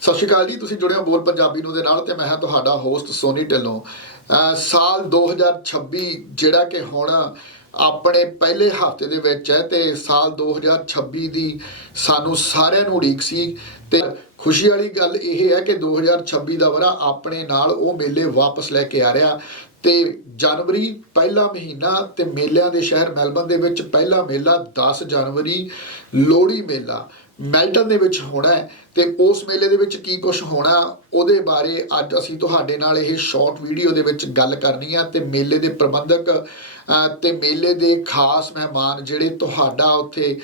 ਸਤਿ ਸ਼੍ਰੀ ਅਕਾਲ ਜੀ, ਤੁਸੀਂ ਜੁੜੇ ਹੋ ਬੋਲ ਪੰਜਾਬੀ ਨੂੰ ਦੇ ਨਾਲ ਤੇ ਮੈਂ ਹਾਂ ਤੁਹਾਡਾ ਹੋਸਟ ਸੋਨੀ ਢਿੱਲੋਂ। ਅਹ ਸਾਲ 2026 ਜਿਹੜਾ ਕਿ ਹੁਣ ਆਪਣੇ ਪਹਿਲੇ ਹਫ਼ਤੇ ਦੇ ਵਿੱਚ ਹੈ ਤੇ ਸਾਲ 2026 ਦੀ ਸਾਨੂੰ ਸਾਰਿਆਂ ਨੂੰ ਉਡੀਕ ਸੀ ਤੇ ਖੁਸ਼ੀ ਵਾਲੀ ਗੱਲ ਇਹ ਹੈ ਕਿ 2026 ਦਾ ਵਰਾ ਆਪਣੇ ਨਾਲ ਉਹ ਮੇਲੇ ਵਾਪਸ ਲੈ ਕੇ ਆ ਰਿਹਾ ਤੇ ਜਨਵਰੀ ਪਹਿਲਾ ਮਹੀਨਾ ਤੇ ਮੇਲਿਆਂ ਦੇ ਸ਼ਹਿਰ ਮੈਲਬਨ ਦੇ ਵਿੱਚ ਪਹਿਲਾ ਮੇਲਾ 10 ਜਨਵਰੀ ਲੋਹੜੀ ਮੇਲਾ। ਮੈਲਟਨ ਦੇ ਵਿੱਚ ਹੋਣਾ ਹੈ ਤੇ ਉਸ ਮੇਲੇ ਦੇ ਵਿੱਚ ਕੀ ਕੁਝ ਹੋਣਾ, ਉਹਦੇ ਬਾਰੇ ਅੱਜ ਅਸੀਂ ਤੁਹਾਡੇ ਨਾਲ ਇਹ ਸ਼ਾਰਟ ਵੀਡੀਓ ਦੇ ਵਿੱਚ ਗੱਲ ਕਰਨੀ ਆ ਤੇ ਮੇਲੇ ਦੇ ਪ੍ਰਬੰਧਕ ਤੇ ਮੇਲੇ ਦੇ ਖਾਸ ਮਹਿਮਾਨ ਜਿਹੜੇ ਤੁਹਾਡਾ ਉੱਥੇ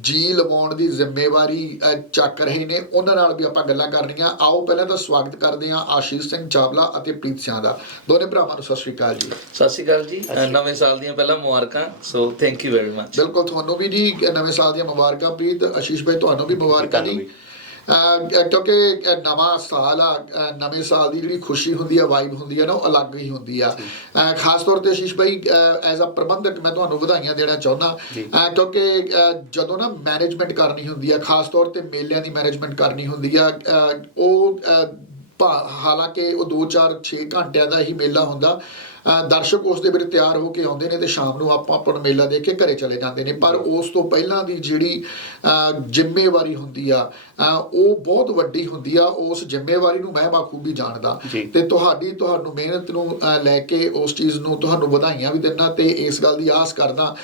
ਜੀ ਲਵਾਉਣ ਦੀ ਜ਼ਿੰਮੇਵਾਰੀ ਚੱਕ ਰਹੇ ਨੇ ਉਹਨਾਂ ਨਾਲ ਵੀ ਆਪਾਂ ਗੱਲਾਂ ਕਰਨੀਆਂ ਆਓ ਪਹਿਲਾਂ ਤਾਂ ਸਵਾਗਤ ਕਰਦੇ ਹਾਂ ਆਸ਼ੀਸ਼ ਸਿੰਘ ਚਾਵਲਾ ਅਤੇ ਪ੍ਰੀਤ ਸਿੰਘ ਦਾ। ਦੋਨੇ ਭਰਾਵਾਂ ਨੂੰ ਸਤਿ ਸ਼੍ਰੀ ਅਕਾਲ ਜੀ। ਸਤਿ ਸ਼੍ਰੀ ਅਕਾਲ ਜੀ। ਨਵੇਂ ਸਾਲ ਦੀਆਂ ਪਹਿਲਾਂ ਮੁਬਾਰਕਾਂ so thank you very much ਬਿਲਕੁਲ ਤੁਹਾਨੂੰ ਵੀ ਜੀ ਨਵੇਂ ਸਾਲ ਦੀਆਂ ਮੁਬਾਰਕਾਂ ਪ੍ਰੀਤ ਆਸ਼ੀਸ਼ ਭਾਈ ਤੁਹਾਨੂੰ ਵੀ ਮੁਬਾਰਕਾਂ ਜੀ। ਕਿਉਂਕਿ ਨਵਾਂ ਸਾਲ ਆ ਨਵੇਂ ਸਾਲ ਦੀ ਜਿਹੜੀ ਖੁਸ਼ੀ ਹੁੰਦੀ ਆ ਵਾਈਬ ਹੁੰਦੀ ਆ ਨਾ ਉਹ ਅਲੱਗ ਹੀ ਹੁੰਦੀ ਆ। ਖਾਸ ਤੌਰ ਤੇ ਆਸ਼ੀਸ਼ ਭਾਈ ਐਜ਼ ਅ ਪ੍ਰਬੰਧਕ ਮੈਂ ਤੁਹਾਨੂੰ ਵਧਾਈਆਂ ਦੇਣਾ ਚਾਹੁੰਦਾ। ਕਿਉਂਕਿ ਜਦੋਂ ਨਾ ਮੈਨੇਜਮੈਂਟ ਕਰਨੀ ਹੁੰਦੀ ਆ ਖਾਸ ਤੌਰ ਤੇ ਮੇਲਿਆਂ ਦੀ ਮੈਨੇਜਮੈਂਟ ਕਰਨੀ ਹੁੰਦੀ ਆ ਉਹ ਹਾਲਾਂਕਿ ਉਹ 2-4 6 ਘੰਟਿਆਂ ਦਾ ਹੀ ਮੇਲਾ ਹੁੰਦਾ। ਦਰਸ਼ਕ ਉਸ ਦੇ ਵਿੱਚ ਤਿਆਰ ਹੋ ਕੇ ਆਉਂਦੇ ਨੇ ਤੇ ਸ਼ਾਮ ਨੂੰ ਆਪਾਂ ਆਪਣਾ ਮੇਲਾ ਦੇਖ ਕੇ ਘਰੇ ਚਲੇ ਜਾਂਦੇ ਨੇ। ਪਰ ਉਸ ਤੋਂ ਪਹਿਲਾਂ ਦੀ ਜਿਹੜੀ ਜ਼ਿੰਮੇਵਾਰੀ ਹੁੰਦੀ ਆ ਉਹ ਬਹੁਤ ਵੱਡੀ ਹੁੰਦੀ ਆ। ਉਸ ਜ਼ਿੰਮੇਵਾਰੀ ਨੂੰ ਮੈਂ ਬਾਖੂਬੀ ਜਾਣਦਾ। ਤੇ ਤੁਹਾਡੀ ਤੁਹਾਨੂੰ ਮਿਹਨਤ ਨੂੰ ਲੈ ਕੇ ਉਸ ਚੀਜ਼ ਨੂੰ ਤੁਹਾਨੂੰ ਵਧਾਈਆਂ ਵੀ ਦਿੰਦਾ ਤੇ ਇਸ ਗੱਲ ਦੀ ਆਸ ਕਰਦਾ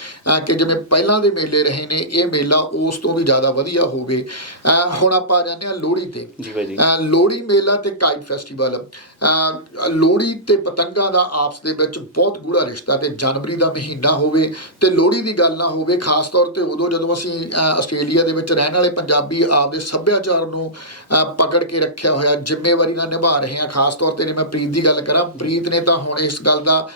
ਕਿ ਜਿਵੇਂ ਪਹਿਲਾਂ ਦੇ ਮੇਲੇ ਰਹੇ ਨੇ ਇਹ ਮੇਲਾ ਉਸ ਤੋਂ ਵੀ ਜ਼ਿਆਦਾ ਵਧੀਆ ਹੋਵੇ। ਹੁਣ ਆਪਾਂ ਆ ਜਾਂਦੇ ਹਾਂ ਲੋਹੜੀ ਤੇ। ਜੀ ਜੀ। ਲੋਹੜੀ ਮੇਲਾ ਤੇ ਕਾਈਟ ਫੈਸਟੀਵਲ। ਲੋਹੜੀ ਤੇ ਪਤੰਗਾਂ ਦਾ ਆਪਸ ਦੇ ਵਿੱਚ ਬਹੁਤ ਗੂੜਾ ਰਿਸ਼ਤਾ ਤੇ ਜਨਵਰੀ ਦਾ ਮਹੀਨਾ ਹੋਵੇ ਤੇ ਲੋਹੜੀ ਦੀ ਗੱਲ ਨਾ ਹੋਵੇ, ਖਾਸ ਤੌਰ ਤੇ ਉਦੋਂ ਜਦੋਂ ਅਸੀਂ ਆਸਟ੍ਰੇਲੀਆ ਦੇ ਵਿੱਚ ਰਹਿਣ ਵਾਲੇ ਪੰਜਾਬੀ ਆਪਦੇ ਸੱਭਿਆਚਾਰ ਨੂੰ ਪਕੜ ਕੇ ਰੱਖਿਆ ਹੋਇਆ, ਜ਼ਿੰਮੇਵਾਰੀ ਨਾਲ ਨਿਭਾ ਰਹੇ ਹਾਂ, ਖਾਸ ਤੌਰ ਤੇ ਜੇ ਮੈਂ ਪ੍ਰੀਤ ਦੀ ਗੱਲ ਕਰਾਂ, ਪ੍ਰੀਤ ਨੇ ਤਾਂ ਹੁਣ ਇਸ ਗੱਲ ਦਾ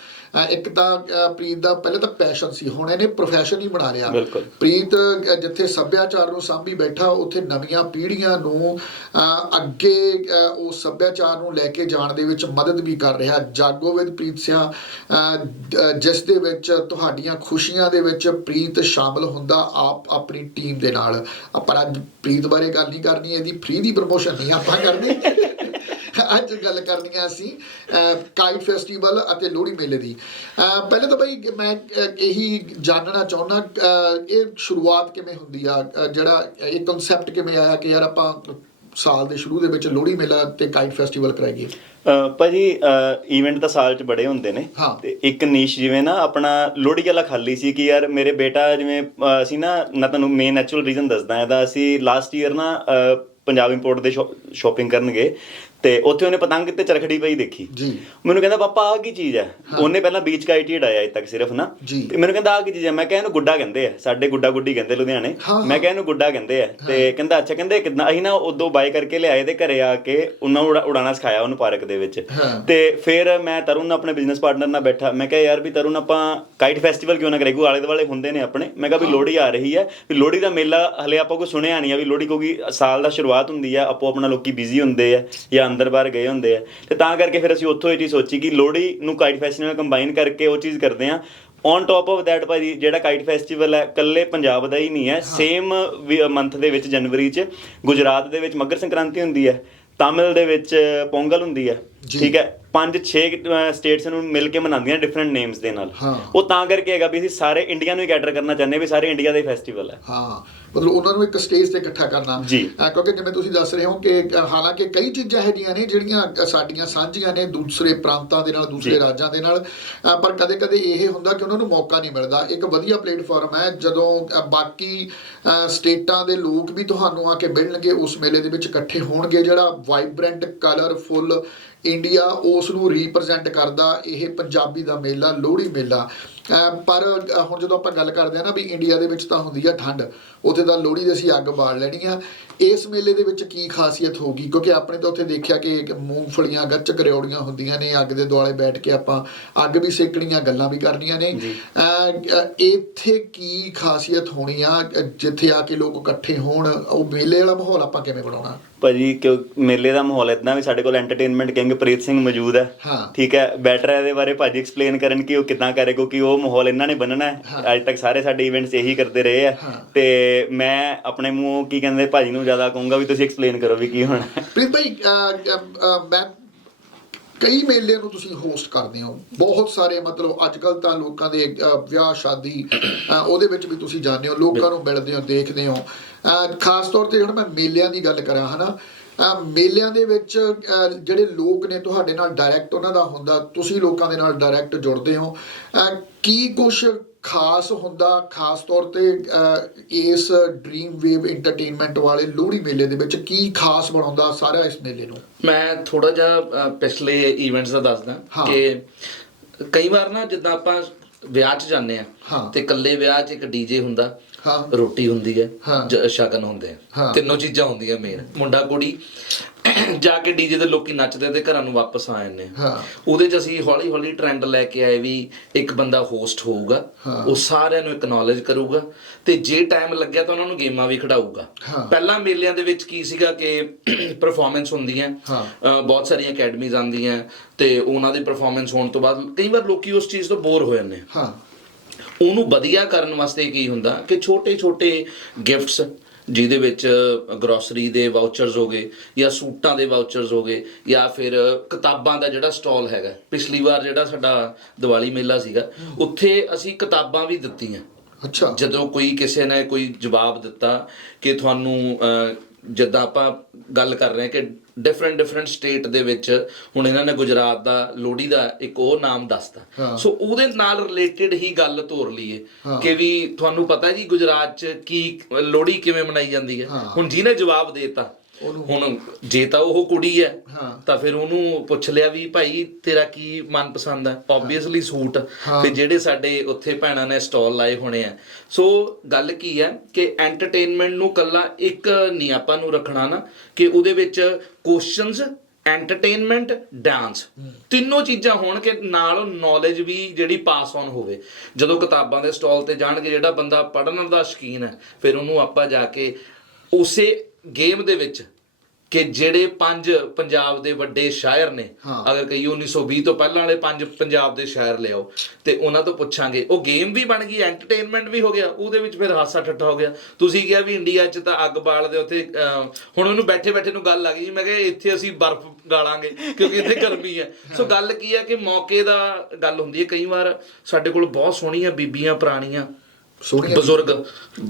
ਇੱਕ ਤਾਂ ਪ੍ਰੀਤ ਦਾ ਪਹਿਲੇ ਤਾਂ ਪੈਸ਼ਨ ਸੀ ਹੁਣ ਇਹਨੇ ਪ੍ਰੋਫੈਸ਼ਨ ਹੀ ਬਣਾ ਲਿਆ। ਪ੍ਰੀਤ ਜਿੱਥੇ ਸੱਭਿਆਚਾਰ ਨੂੰ ਸਾਂਭੀ ਬੈਠਾ ਉੱਥੇ ਨਵੀਆਂ ਪੀੜ੍ਹੀਆਂ ਨੂੰ ਅੱਗੇ ਉਸ ਸੱਭਿਆਚਾਰ ਨੂੰ ਲੈ ਕੇ ਜਾਣ ਦੇ ਵਿੱਚ ਮਦਦ ਵੀ ਕਰ ਰਿਹਾ। ਜਾਗੋ ਵਿਦ ਪ੍ਰੀਤ ਸਿਆ ਜਿਸ ਦੇ ਵਿੱਚ ਤੁਹਾਡੀਆਂ ਖੁਸ਼ੀਆਂ ਦੇ ਵਿੱਚ ਪ੍ਰੀਤ ਸ਼ਾਮਲ ਹੁੰਦਾ ਆਪ ਆਪਣੀ ਟੀਮ ਦੇ ਨਾਲ। ਆਪਾਂ ਅੱਜ ਪ੍ਰੀਤ ਬਾਰੇ ਗੱਲ ਨਹੀਂ ਕਰਨੀ ਇਹਦੀ ਫ੍ਰੀ ਦੀ ਪ੍ਰਮੋਸ਼ਨ ਨਹੀਂ ਆਪਾਂ ਕਰਨੀ। ਅੱਜ ਗੱਲ ਕਰਨੀ ਆ ਅਸੀਂ ਕਾਈਟ ਫੈਸਟੀਵਲ ਅਤੇ ਲੋਹੜੀ ਮੇਲੇ ਦੀ। ਪਹਿਲੇ ਤਾਂ ਬਈ ਮੈਂ ਇਹੀ ਜਾਣਨਾ ਚਾਹੁੰਦਾ ਇਹ ਸ਼ੁਰੂਆਤ ਕਿਵੇਂ ਹੁੰਦੀ ਆ? ਜਿਹੜਾ ਇਹ ਕਨਸੈਪਟ ਕਿਵੇਂ ਆਇਆ ਕਿ ਯਾਰ ਆਪਾਂ ਸਾਲ ਦੇ ਸ਼ੁਰੂ ਦੇ ਵਿੱਚ ਲੋਹੜੀ ਮੇਲਾ ਤੇ ਕਾਈਟ ਫੈਸਟੀਵਲ ਕਰਾਈਏ ਭਾਜੀ ਇਵੈਂਟ ਤਾਂ ਸਾਲ ਚ ਬੜੇ ਹੁੰਦੇ ਨੇ। ਤੇ ਇੱਕ ਨੀਸ਼ ਜਿਵੇਂ ਨਾ ਆਪਣਾ ਲੋਹੜੀ ਵਾਲਾ ਖਾਲੀ ਸੀ ਕਿ ਯਾਰ ਮੇਰੇ ਬੇਟਾ ਜਿਵੇਂ ਅਸੀਂ ਨਾ ਮੈਂ ਤੁਹਾਨੂੰ ਮੇਨ ਐਕਚੁਅਲ ਰੀਜ਼ਨ ਦੱਸਦਾ ਇਹਦਾ ਅਸੀਂ ਲਾਸਟ ਈਅਰ ਨਾ ਪੰਜਾਬ ਇੰਪੋਰਟ ਦੇ ਸ਼ਾਪਿੰਗ ਕਰਨ ਗਏ ਤੇ ਉੱਥੇ ਉਹਨੇ ਪਤੰਗ ਤੇ ਚਰਖੜੀ ਪਈ ਦੇਖੀ। ਜੀ। ਮੈਨੂੰ ਕਹਿੰਦਾ ਪਾਪਾ ਆ ਕੀ ਚੀਜ਼ ਹੈ? ਉਹਨੇ ਪਹਿਲਾਂ ਬੀਚ ਕਾਈਟ ਉਡਾਇਆ ਅਜੇ ਤੱਕ ਸਿਰਫ ਨਾ। ਤੇ ਮੈਨੂੰ ਕਹਿੰਦਾ ਆ ਕੀ ਚੀਜ਼ ਹੈ? ਮੈਂ ਕਿਹਾ ਇਹਨੂੰ ਗੁੱਡਾ ਕਹਿੰਦੇ ਆ। ਸਾਡੇ ਗੁੱਡਾ ਗੁੱਡੀ ਕਹਿੰਦੇ ਲੁਧਿਆਣੇ। ਮੈਂ ਕਿਹਾ ਇਹਨੂੰ ਗੁੱਡਾ ਕਹਿੰਦੇ ਆ। ਤੇ ਕਹਿੰਦਾ ਅੱਛਾ ਕਹਿੰਦੇ ਕਿਦਾਂ? ਅਸੀਂ ਨਾ ਉਦੋਂ ਬਾਈ ਕਰਕੇ ਲਿਆਏ ਤੇ ਘਰੇ ਆ ਕੇ ਉਹਨਾਂ ਨੂੰ ਉਡਾ- ਉਡਾਉਣਾ ਸਿਖਾਇਆ ਉਹਨੂੰ ਪਾਰਕ ਦੇ ਵਿੱਚ। ਤੇ ਫਿਰ ਮੈਂ ਤਰੁਣ ਨਾਲ ਆਪਣੇ ਬਿਜ਼ਨਸ ਪਾਰਟਨਰ ਨਾਲ ਬੈਠਾ। ਮੈਂ ਕਿਹਾ ਯਾਰ ਵੀ ਤਰੁਣ ਆਪਾਂ ਕਾਈਟ ਫੈਸਟੀਵਲ ਕਿਉਂ ਨਾ ਕਰੀਏ? ਆਲੇ ਦੁਆਲੇ ਹੁੰਦੇ ਨੇ ਆਪਣੇ? ਮੈਂ ਕਿਹਾ ਵੀ ਲੋਹੜੀ ਆ ਰਹੀ ਹੈ। ਵੀ ਲੋਹੜੀ ਦਾ ਮੇਲਾ ਹਲੇ ਆਪਾਂ ਕੋਈ ਸੁਣਿਆ ਨਹੀਂ ਆ ਵੀ ਲੋਹੜੀ ਕੋਈ ਸਾਲ ਦਾ ਸ਼ੁਰੂਆਤ ਹੁੰਦੀ ਆ। ਆਪੋ ਆਪਣਾ ਲੋਕੀ ਬਿਜ਼ੀ ਹੁੰਦੇ ਆ ਜਾਂ ਅੰਦਰ ਬਾਹਰ ਗਏ ਹੁੰਦੇ ਆ। ਤੇ ਤਾਂ ਕਰਕੇ ਫਿਰ ਅਸੀਂ ਉੱਥੋਂ ਇਹ ਚੀਜ਼ ਸੋਚੀ ਕਿ ਲੋਹੜੀ ਨੂੰ ਕਾਈਟ ਫੈਸਟੀਵਲ ਨਾਲ ਕੰਬਾਈਨ ਕਰਕੇ ਉਹ ਚੀਜ਼ ਕਰਦੇ ਆ ਔਨ ਟੌਪ ਆਫ ਦੈਟ ਭਾਜੀ ਜਿਹੜਾ ਕਾਈਟ ਫੈਸਟੀਵਲ ਹੈ ਕੱਲੇ ਪੰਜਾਬ ਦਾ ਹੀ ਨਹੀਂ ਹੈ। ਸੇਮ ਮੰਥ ਦੇ ਵਿੱਚ ਜਨਵਰੀ 'ਚ ਗੁਜਰਾਤ ਦੇ ਵਿੱਚ ਮਕਰ ਸੰਕ੍ਰਾਂਤੀ ਹੁੰਦੀ ਹੈ। ਤਾਮਿਲ ਦੇ ਵਿੱਚ ਪੋਂਗਲ ਹੁੰਦੀ ਹੈ। ਠੀਕ ਹੈ? ਪੰਜ 6 ਸਟੇਟਸ ਨੂੰ ਮਿਲ ਕੇ ਮਨਾਉਂਦੀਆਂ ਡਿਫਰੈਂਟ ਨੇਮਸ ਦੇ ਨਾਲ। ਉਹ ਤਾਂ ਕਰਕੇ ਹੈਗਾ ਵੀ ਅਸੀਂ ਸਾਰੇ ਇੰਡੀਆ ਨੂੰ ਹੀ ਕੈਟਰ ਕਰਨਾ ਚਾਹੁੰਦੇ ਵੀ ਸਾਰੇ ਇੰਡੀਆ ਦਾ ਹੀ ਫੈਸਟੀਵਲ ਹੈ। ਹਾਂ। ਮਤਲਬ ਉਹਨਾਂ ਨੂੰ ਇੱਕ ਸਟੇਜ ਤੇ ਇਕੱਠਾ ਕਰਨਾ। ਕਿਉਂਕਿ ਜਿਵੇਂ ਤੁਸੀਂ ਦੱਸ ਰਹੇ ਹੋ ਕਿ ਹਾਲਾਂਕਿ ਕਈ ਚੀਜ਼ਾਂ ਹੈਗੀਆਂ ਨੇ ਜਿਹੜੀਆਂ ਸਾਡੀਆਂ ਸਾਂਝੀਆਂ ਨੇ ਦੂਸਰੇ ਪ੍ਰਾਂਤਾਂ ਦੇ ਨਾਲ ਦੂਸਰੇ। ਰਾਜਾਂ ਦੇ ਨਾਲ। ਪਰ ਕਦੇ-ਕਦੇ ਇਹ ਹੁੰਦਾ ਕਿ ਉਹਨਾਂ ਨੂੰ ਮੌਕਾ ਨਹੀਂ ਮਿਲਦਾ। ਇੱਕ ਵਧੀਆ ਪਲੇਟਫਾਰਮ ਹੈ ਜਦੋਂ ਬਾਕੀ ਸਟੇਟਾਂ ਦੇ ਲੋਕ ਵੀ ਤੁਹਾਨੂੰ ਆ ਕੇ ਮਿਲਣਗੇ ਉਸ ਮੇਲੇ ਦੇ ਵਿੱਚ ਇਕੱਠੇ ਹੋਣਗੇ ਜਿਹੜਾ ਵਾਈਬ੍ਰੈਂਟ ਕਲਰਫੁੱਲ ਇੰਡੀਆ ਉਸ ਨੂੰ ਰਿਪਰੈਜ਼ੈਂਟ ਕਰਦਾ ਇਹ ਪੰਜਾਬੀ ਦਾ ਮੇਲਾ ਲੋਹੜੀ ਮੇਲਾ। ਪਰ ਹੁਣ ਜਦੋਂ ਆਪਾਂ ਗੱਲ ਕਰਦੇ ਆ ਨਾ ਵੀ ਇੰਡੀਆ ਦੇ ਵਿੱਚ ਤਾਂ ਹੁੰਦੀ ਆ ਠੰਡ ਉੱਥੇ ਤਾਂ ਲੋਹੜੀ ਦੇ ਅਸੀਂ ਅੱਗ ਬਾਲ ਲੈਣੀ ਆ। ਇਸ ਮੇਲੇ ਦੇ ਵਿੱਚ ਕੀ ਖਾਸੀਅਤ ਹੋਗੀ ਕਿਉਂਕਿ ਆਪਣੇ ਤਾਂ ਉੱਥੇ ਦੇਖਿਆ ਕਿ ਮੂੰਗਫਲੀਆਂ ਗੱਚਕ ਰਿਓੜੀਆਂ ਹੁੰਦੀਆਂ ਨੇ ਅੱਗ ਦੇ ਦੁਆਲੇ ਬੈਠ ਕੇ ਆਪਾਂ ਅੱਗ ਵੀ ਸੇਕਣੀਆਂ ਗੱਲਾਂ ਵੀ ਕਰਨੀਆਂ ਨੇ। ਇੱਥੇ ਕੀ ਖਾਸੀਅਤ ਹੋਣੀ ਆ? ਜਿੱਥੇ ਆ ਕੇ ਲੋਕ ਇਕੱਠੇ ਹੋਣ ਉਹ ਮੇਲੇ ਵਾਲਾ ਮਾਹੌਲ ਆਪਾਂ ਕਿਵੇਂ ਬਣਾਉਣਾ? ਭਾਜੀ ਕਿਉਂ ਮੇਲੇ ਦਾ ਮਾਹੌਲ ਇਦਾਂ ਵੀ ਸਾਡੇ ਕੋਲ ਐਂਟਰਟੇਨਮੈਂਟ ਕਿੰਗ ਪ੍ਰੀਤ ਸਿੰਘ ਮੌਜੂਦ ਹੈ। ਠੀਕ ਹੈ ਬੈਟਰ ਹੈ ਇਹਦੇ ਬਾਰੇ ਭਾਜੀ ਐਕਸਪਲੇਨ ਕਰਨ ਕਿ ਉਹ ਕਿਦਾਂ ਕਰੇ ਕਿਉਂਕਿ ਉਹ ਮਾਹੌਲ ਇਹਨਾਂ ਨੇ ਬੰਨਣਾ ਹੈ ਅੱਜ ਤੱਕ ਸਾਰੇ ਸਾਡੇ ਇਵੈਂਟਸ ਇਹੀ ਕਰਦੇ ਰਹੇ ਆ। ਤੇ ਮੈਂ ਆਪਣੇ ਮੂੰਹੋਂ ਕੀ ਕਹਿੰਦੇ ਭਾਜੀ ਨੂੰ ਜ਼ਿਆਦਾ ਕਹੂੰਗਾ ਵੀ ਤੁਸੀਂ ਐਕਸਪਲੇਨ ਕਰੋ ਵੀ ਕੀ ਹੋਣਾ। ਪ੍ਰੀਤ ਭਾਈ ਮੈਂ ਕਈ ਮੇਲਿਆਂ ਨੂੰ ਤੁਸੀਂ ਹੋਸਟ ਕਰਦੇ ਹੋ। ਬਹੁਤ ਸਾਰੇ ਮਤਲਬ ਅੱਜ ਕੱਲ ਤਾਂ ਲੋਕਾਂ ਦੇ ਵਿਆਹ ਸ਼ਾਦੀ ਉਹਦੇ ਵਿੱਚ ਵੀ ਤੁਸੀਂ ਜਾਂਦੇ ਹੋ ਲੋਕਾਂ ਨੂੰ ਮਿਲਦੇ ਹੋ ਦੇਖਦੇ ਹੋ। ਖਾਸ ਤੌਰ ਤੇ ਹੁਣ ਮੈਂ ਮੇਲਿਆਂ ਦੀ ਗੱਲ ਕਰਾਂ ਹਨਾ? ਅਹ, ਮੇਲਿਆਂ ਦੇ ਵਿੱਚ ਜਿਹੜੇ ਲੋਕ ਨੇ ਤੁਹਾਡੇ ਨਾਲ ਡਾਇਰੈਕਟ ਉਹਨਾਂ ਦਾ ਹੁੰਦਾ ਤੁਸੀਂ ਲੋਕਾਂ ਦੇ ਨਾਲ ਡਾਇਰੈਕਟ ਜੁੜਦੇ ਹੋ। ਕੀ ਕੁਝ ਖਾਸ ਹੁੰਦਾ ਖਾਸ ਤੌਰ ਤੇ ਇਸ ਡ੍ਰੀਮ ਵੇਵ ਐਂਟਰਟੇਨਮੈਂਟ ਵਾਲੇ ਲੋਹੜੀ ਮੇਲੇ ਦੇ ਵਿੱਚ ਕੀ ਖਾਸ ਬਣਾਉਂਦਾ ਸਾਰਾ ਇਸ ਮੇਲੇ ਨੂੰ ਮੈਂ ਥੋੜਾ ਜਿਹਾ ਪਿਛਲੇ ਇਵੈਂਟਸ ਦਾ ਦੱਸਦਾ ਹਾਂ। ਕਿ ਕਈ ਵਾਰ ਨਾ ਜਿੱਦਾਂ ਆਪਾਂ ਵਿਆਹ 'ਚ ਜਾਂਦੇ ਆ ਹਾਂ। ਤੇ ਇਕੱਲੇ ਵਿਆਹ 'ਚ ਇੱਕ ਡੀਜੇ ਹੁੰਦਾ ਹਾਂ ਰੋਟੀ ਹੁੰਦੀ ਹੈ ਸ਼ਗਨ ਹੁੰਦੇ ਆ। ਤਿੰਨੋਂ ਚੀਜ਼ਾਂ ਹੁੰਦੀਆਂ ਮੇਨ ਮੁੰਡਾ ਕੁੜੀ ਜਾ ਕੇ ਡੀਜੇ ਤੇ ਲੋਕੀ ਨੱਚਦੇ ਤੇ ਘਰਾਂ ਨੂੰ ਵਾਪਸ ਆ ਜਾਂਦੇ। ਹਾਂ ਉਹਦੇ 'ਚ ਅਸੀਂ ਹੌਲੀ ਹੌਲੀ ਟ੍ਰੈਂਡ ਲੈ ਕੇ ਆਏ ਵੀ ਇੱਕ ਬੰਦਾ ਹੋਸਟ ਹੋਊਗਾ। ਉਹ ਸਾਰਿਆਂ ਨੂੰ ਐਕਨੋਲਜ ਕਰੂਗਾ ਤੇ ਜੇ ਟਾਈਮ ਲੱਗਿਆ ਤਾਂ ਉਹਨਾਂ ਨੂੰ ਗੇਮਾਂ ਵੀ ਖਿਡਾਊਗਾ। ਪਹਿਲਾਂ ਮੇਲਿਆਂ ਦੇ ਵਿੱਚ ਕੀ ਸੀਗਾ ਕਿ ਪਰਫਾਰਮੈਂਸ ਹੁੰਦੀਆਂ ਹਾਂ। ਬਹੁਤ ਸਾਰੀਆਂ ਅਕੈਡਮੀਜ਼ ਆਉਂਦੀਆਂ ਤੇ ਉਹਨਾਂ ਦੀ ਪਰਫਾਰਮੈਂਸ ਹੋਣ ਤੋਂ ਬਾਅਦ ਕਈ ਵਾਰ ਲੋਕੀ ਉਸ ਚੀਜ਼ ਤੋਂ ਬੋਰ ਹੋ ਜਾਂਦੇ ਆ ਹਾਂ। ਉਹਨੂੰ ਵਧੀਆ ਕਰਨ ਵਾਸਤੇ ਕੀ ਹੁੰਦਾ ਕਿ ਛੋਟੇ-ਛੋਟੇ ਗਿਫਟਸ ਜਿਹਦੇ ਵਿੱਚ ਗਰੋਸਰੀ ਦੇ ਵਾਊਚਰਸ ਹੋਗੇ ਜਾਂ ਸੂਟਾਂ ਦੇ ਵਾਊਚਰਸ ਹੋਗੇ ਜਾਂ ਫਿਰ ਕਿਤਾਬਾਂ ਦਾ ਜਿਹੜਾ ਸਟਾਲ ਹੈਗਾ। ਪਿਛਲੀ ਵਾਰ ਜਿਹੜਾ ਸਾਡਾ ਦੀਵਾਲੀ ਮੇਲਾ ਸੀਗਾ ਉੱਥੇ ਅਸੀਂ ਕਿਤਾਬਾਂ ਵੀ ਦਿੱਤੀਆਂ। ਅੱਛਾ। ਜਦੋਂ ਕੋਈ ਕਿਸੇ ਨੇ ਕੋਈ ਜਵਾਬ ਦਿੱਤਾ ਕਿ ਤੁਹਾਨੂੰ ਜਿੱਦਾਂ ਆਪਾਂ ਗੱਲ ਕਰ ਰਹੇ ਹਾਂ ਕਿ ਡਿਫਰੈਂਟ ਡਿਫਰੈਂਟ ਸਟੇਟ ਦੇ ਵਿੱਚ ਹੁਣ ਇਹਨਾਂ ਨੇ ਗੁਜਰਾਤ ਦਾ ਲੋਹੜੀ ਦਾ ਇੱਕ ਉਹ ਨਾਮ। ਦੱਸਤਾ ਸੋ ਉਹਦੇ ਨਾਲ ਰਿਲੇਟਡ ਹੀ ਗੱਲ ਤੋਰ ਲਈਏ। ਕਿ ਵੀ ਤੁਹਾਨੂੰ ਪਤਾ ਹੈ ਜੀ ਗੁਜਰਾਤ 'ਚ ਕੀ ਲੋਹੜੀ ਕਿਵੇਂ ਮਨਾਈ ਜਾਂਦੀ ਹੈ। ਹੁਣ ਜਿਹਨੇ ਜਵਾਬ ਦੇਤਾ ਹੁਣ ਜੇ ਤਾਂ ਉਹ ਕੁੜੀ ਹੈ। ਤਾਂ ਫਿਰ ਉਹਨੂੰ ਪੁੱਛ ਲਿਆ ਵੀ ਭਾਈ ਤੇਰਾ ਕੀ ਮਨਪਸੰਦ ਹੈ? Obviously suit. ਤੇ ਜਿਹੜੇ ਸਾਡੇ ਉੱਥੇ ਭੈਣਾਂ ਨੇ ਸਟਾਲ ਲਾਏ ਹੋਣੇ ਆ। ਸੋ ਗੱਲ ਕੀ ਹੈ ਕਿ ਐਂਟਰਟੇਨਮੈਂਟ ਨੂੰ ਕੱਲਾ ਇੱਕ ਨਹੀਂ ਆਪਾਂ ਨੂੰ ਰੱਖਣਾ ਨਾ ਕਿ ਉਹਦੇ ਵਿੱਚ ਕੁਐਸਚਨਸ ਐਂਟਰਟੇਨਮੈਂਟ ਡਾਂਸ ਤਿੰਨੋਂ ਚੀਜ਼ਾਂ ਹੋਣ ਕਿ ਨਾਲ ਨੌਲੇਜ ਵੀ ਜਿਹੜੀ ਪਾਸ ਔਨ ਹੋਵੇ। ਜਦੋਂ ਕਿਤਾਬਾਂ ਦੇ ਸਟਾਲ ਤੇ ਜਾਣਗੇ ਜਿਹੜਾ ਬੰਦਾ ਪੜ੍ਹਨ ਦਾ ਸ਼ੌਕੀਨ ਹੈ ਫਿਰ ਉਹਨੂੰ ਆਪਾਂ ਜਾ ਕੇ ਉਸੇ ਗੇਮ ਦੇ ਵਿੱਚ ਕਿ ਜਿਹੜੇ ਪੰਜ ਪੰਜਾਬ ਦੇ ਵੱਡੇ ਸ਼ਾਇਰ ਨੇ। ਅਗਰ ਕਹੀ 1920 ਤੋਂ ਪਹਿਲਾਂ ਵਾਲੇ ਪੰਜ ਪੰਜਾਬ ਦੇ ਸ਼ਾਇਰ ਲਿਆਓ ਤੇ ਉਹਨਾਂ ਤੋਂ ਪੁੱਛਾਂਗੇ। ਉਹ ਗੇਮ ਵੀ ਬਣ ਗਈ ਐਂਟਰਟੇਨਮੈਂਟ ਵੀ ਹੋ ਗਿਆ ਉਹਦੇ ਵਿੱਚ ਫਿਰ ਹਾਸਾ ਠੱਠਾ ਹੋ ਗਿਆ। ਤੁਸੀਂ ਕਿਹਾ ਵੀ ਇੰਡੀਆ 'ਚ ਤਾਂ ਅੱਗ ਬਾਲਦੇ ਉੱਥੇ ਹੁਣ ਉਹਨੂੰ ਬੈਠੇ ਬੈਠੇ ਨੂੰ ਗੱਲ ਆ ਗਈ ਮੈਂ ਕਿਹਾ ਇੱਥੇ ਅਸੀਂ ਬਰਫ਼ ਗਾਲਾਂਗੇ ਕਿਉਂਕਿ ਇੱਥੇ ਗਰਮੀ ਹੈ। ਸੋ ਗੱਲ ਕੀ ਹੈ ਕਿ ਮੌਕੇ ਦਾ ਗੱਲ ਹੁੰਦੀ ਹੈ ਕਈ ਵਾਰ ਸਾਡੇ ਕੋਲ ਬਹੁਤ ਸੋਹਣੀਆਂ ਬੀਬੀਆਂ ਪੁਰਾਣੀਆਂ ਬਜ਼ੁਰਗ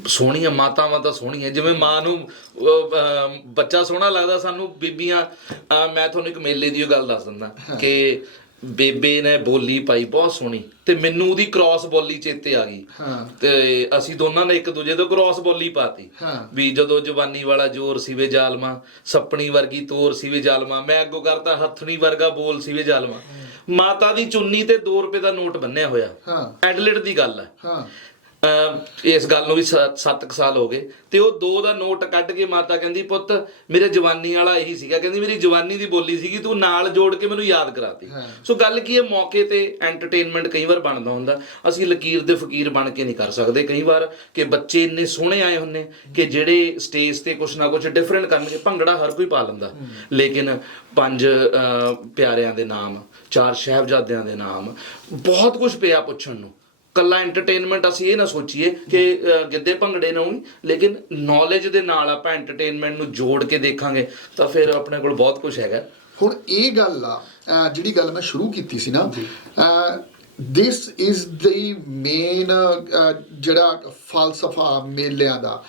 ਸੋਹਣੀਆਂ ਮਾਤਾਵਾਂ ਤਾਂ ਸੋਹਣੀਆਂ। ਜਿਵੇਂ ਮਾਂ ਨੂੰ ਅਹ, ਬੱਚਾ ਸੋਹਣਾ ਲੱਗਦਾ ਸਾਨੂੰ ਬੀਬੀਆਂ ਅਹ, ਮੈਂ ਤੁਹਾਨੂੰ ਇੱਕ ਮੇਲੇ ਦੀ ਉਹ ਗੱਲ ਦੱਸ ਦਿੰਦਾ ਕਿ ਬੇਬੇ ਨੇ ਬੋਲੀ ਪਾਈ ਬਹੁਤ ਸੋਹਣੀ ਤੇ ਮੈਨੂੰ ਉਹਦੀ ਕ੍ਰਾਸ ਬੋਲੀ ਚੇਤੇ ਆ ਗਈ। ਹਾਂ। ਤੇ ਅਸੀਂ ਦੋਨਾਂ ਨੇ ਇੱਕ ਦੂਜੇ ਤੋਂ ਕ੍ਰਾਸ ਬੋਲੀ ਪਾਤੀ। ਹਾਂ। ਵੀ ਜਦੋਂ ਜਵਾਨੀ ਵਾਲਾ ਜ਼ੋਰ ਸੀਵੇ ਜ਼ਾਲਮਾ ਸੱਪਣੀ ਵਰਗੀ ਤੋਰ ਸੀਵੇ ਜ਼ਾਲਮਾ ਮੈਂ ਅੱਗੋਂ ਕਰਤਾ ਹੱਥਣੀ ਵਰਗਾ ਬੋਲ ਸੀਵੇ ਜ਼ਾਲਮਾ। ਮਾਤਾ ਦੀ ਚੁੰਨੀ ਤੇ 2 ਰੁਪਏ ਦਾ ਨੋਟ ਬੰਨਿਆ ਹੋਇਆ। ਹਾਂ। ਐਡਲਿਟ ਦੀ ਗੱਲ ਹੈ ਹਾਂ। ਇਸ ਗੱਲ ਨੂੰ ਵੀ 7 ਸਾਲ ਹੋ ਗਏ। ਤੇ ਉਹ ਦੋ ਦਾ ਨੋਟ ਕੱਢ ਕੇ ਮਾਤਾ ਕਹਿੰਦੀ ਪੁੱਤ ਮੇਰੇ ਜਵਾਨੀ ਵਾਲਾ ਇਹੀ ਸੀਗਾ। ਕਹਿੰਦੀ ਮੇਰੀ ਜਵਾਨੀ ਦੀ ਬੋਲੀ ਸੀਗੀ ਤੂੰ ਨਾਲ ਜੋੜ ਕੇ ਮੈਨੂੰ ਯਾਦ ਕਰਾਤੀ। ਸੋ ਗੱਲ ਕੀ ਹੈ ਮੌਕੇ ਤੇ ਐਂਟਰਟੇਨਮੈਂਟ ਕਈ ਵਾਰ ਬਣਦਾ ਹੁੰਦਾ। ਅਸੀਂ ਲਕੀਰ ਦੇ ਫਕੀਰ ਬਣ ਕੇ ਨਹੀਂ ਕਰ ਸਕਦੇ ਕਈ ਵਾਰ ਕਿ ਬੱਚੇ ਇੰਨੇ ਸੋਹਣੇ ਆਏ ਹੁੰਨੇ ਕਿ ਜਿਹੜੇ ਸਟੇਜ ਤੇ ਕੁਛ ਨਾ ਕੁਛ ਡਿਫਰੈਂਟ ਕਰਨਗੇ ਭੰਗੜਾ ਹਰ ਕੋਈ ਪਾ ਲੈਂਦਾ। ਲੇਕਿਨ ਪੰਜ ਪਿਆਰਿਆਂ ਦੇ ਨਾਮ ਚਾਰ ਸਾਹਿਬਜ਼ਾਦਿਆਂ ਦੇ ਨਾਮ ਬਹੁਤ ਕੁਝ ਪਿਆ ਪੁੱਛਣ ਨੂੰ। ਕੱਲਾ ਐਂਟਰਟੇਨਮੈਂਟ ਅਸੀਂ ਇਹ ਨਾ ਸੋਚੀਏ ਕਿ ਗਿੱਧੇ ਭੰਗੜੇ ਨੂੰ ਹੀ ਲੇਕਿਨ ਨੌਲੇਜ ਦੇ ਨਾਲ ਆਪਾਂ ਐਂਟਰਟੇਨਮੈਂਟ ਨੂੰ ਜੋੜ ਕੇ ਦੇਖਾਂਗੇ ਤਾਂ ਫਿਰ ਆਪਣੇ ਕੋਲ ਬਹੁਤ ਕੁਝ ਹੈਗਾ। ਹੁਣ ਇਹ ਗੱਲ ਆ ਜਿਹੜੀ ਗੱਲ ਮੈਂ ਸ਼ੁਰੂ ਕੀਤੀ ਸੀ ਨਾ ਦਿਸ ਇਜ਼ ਦੀ ਮੇਨ ਜਿਹੜਾ ਫਲਸਫਾ ਮੇਲਿਆਂ ਦਾ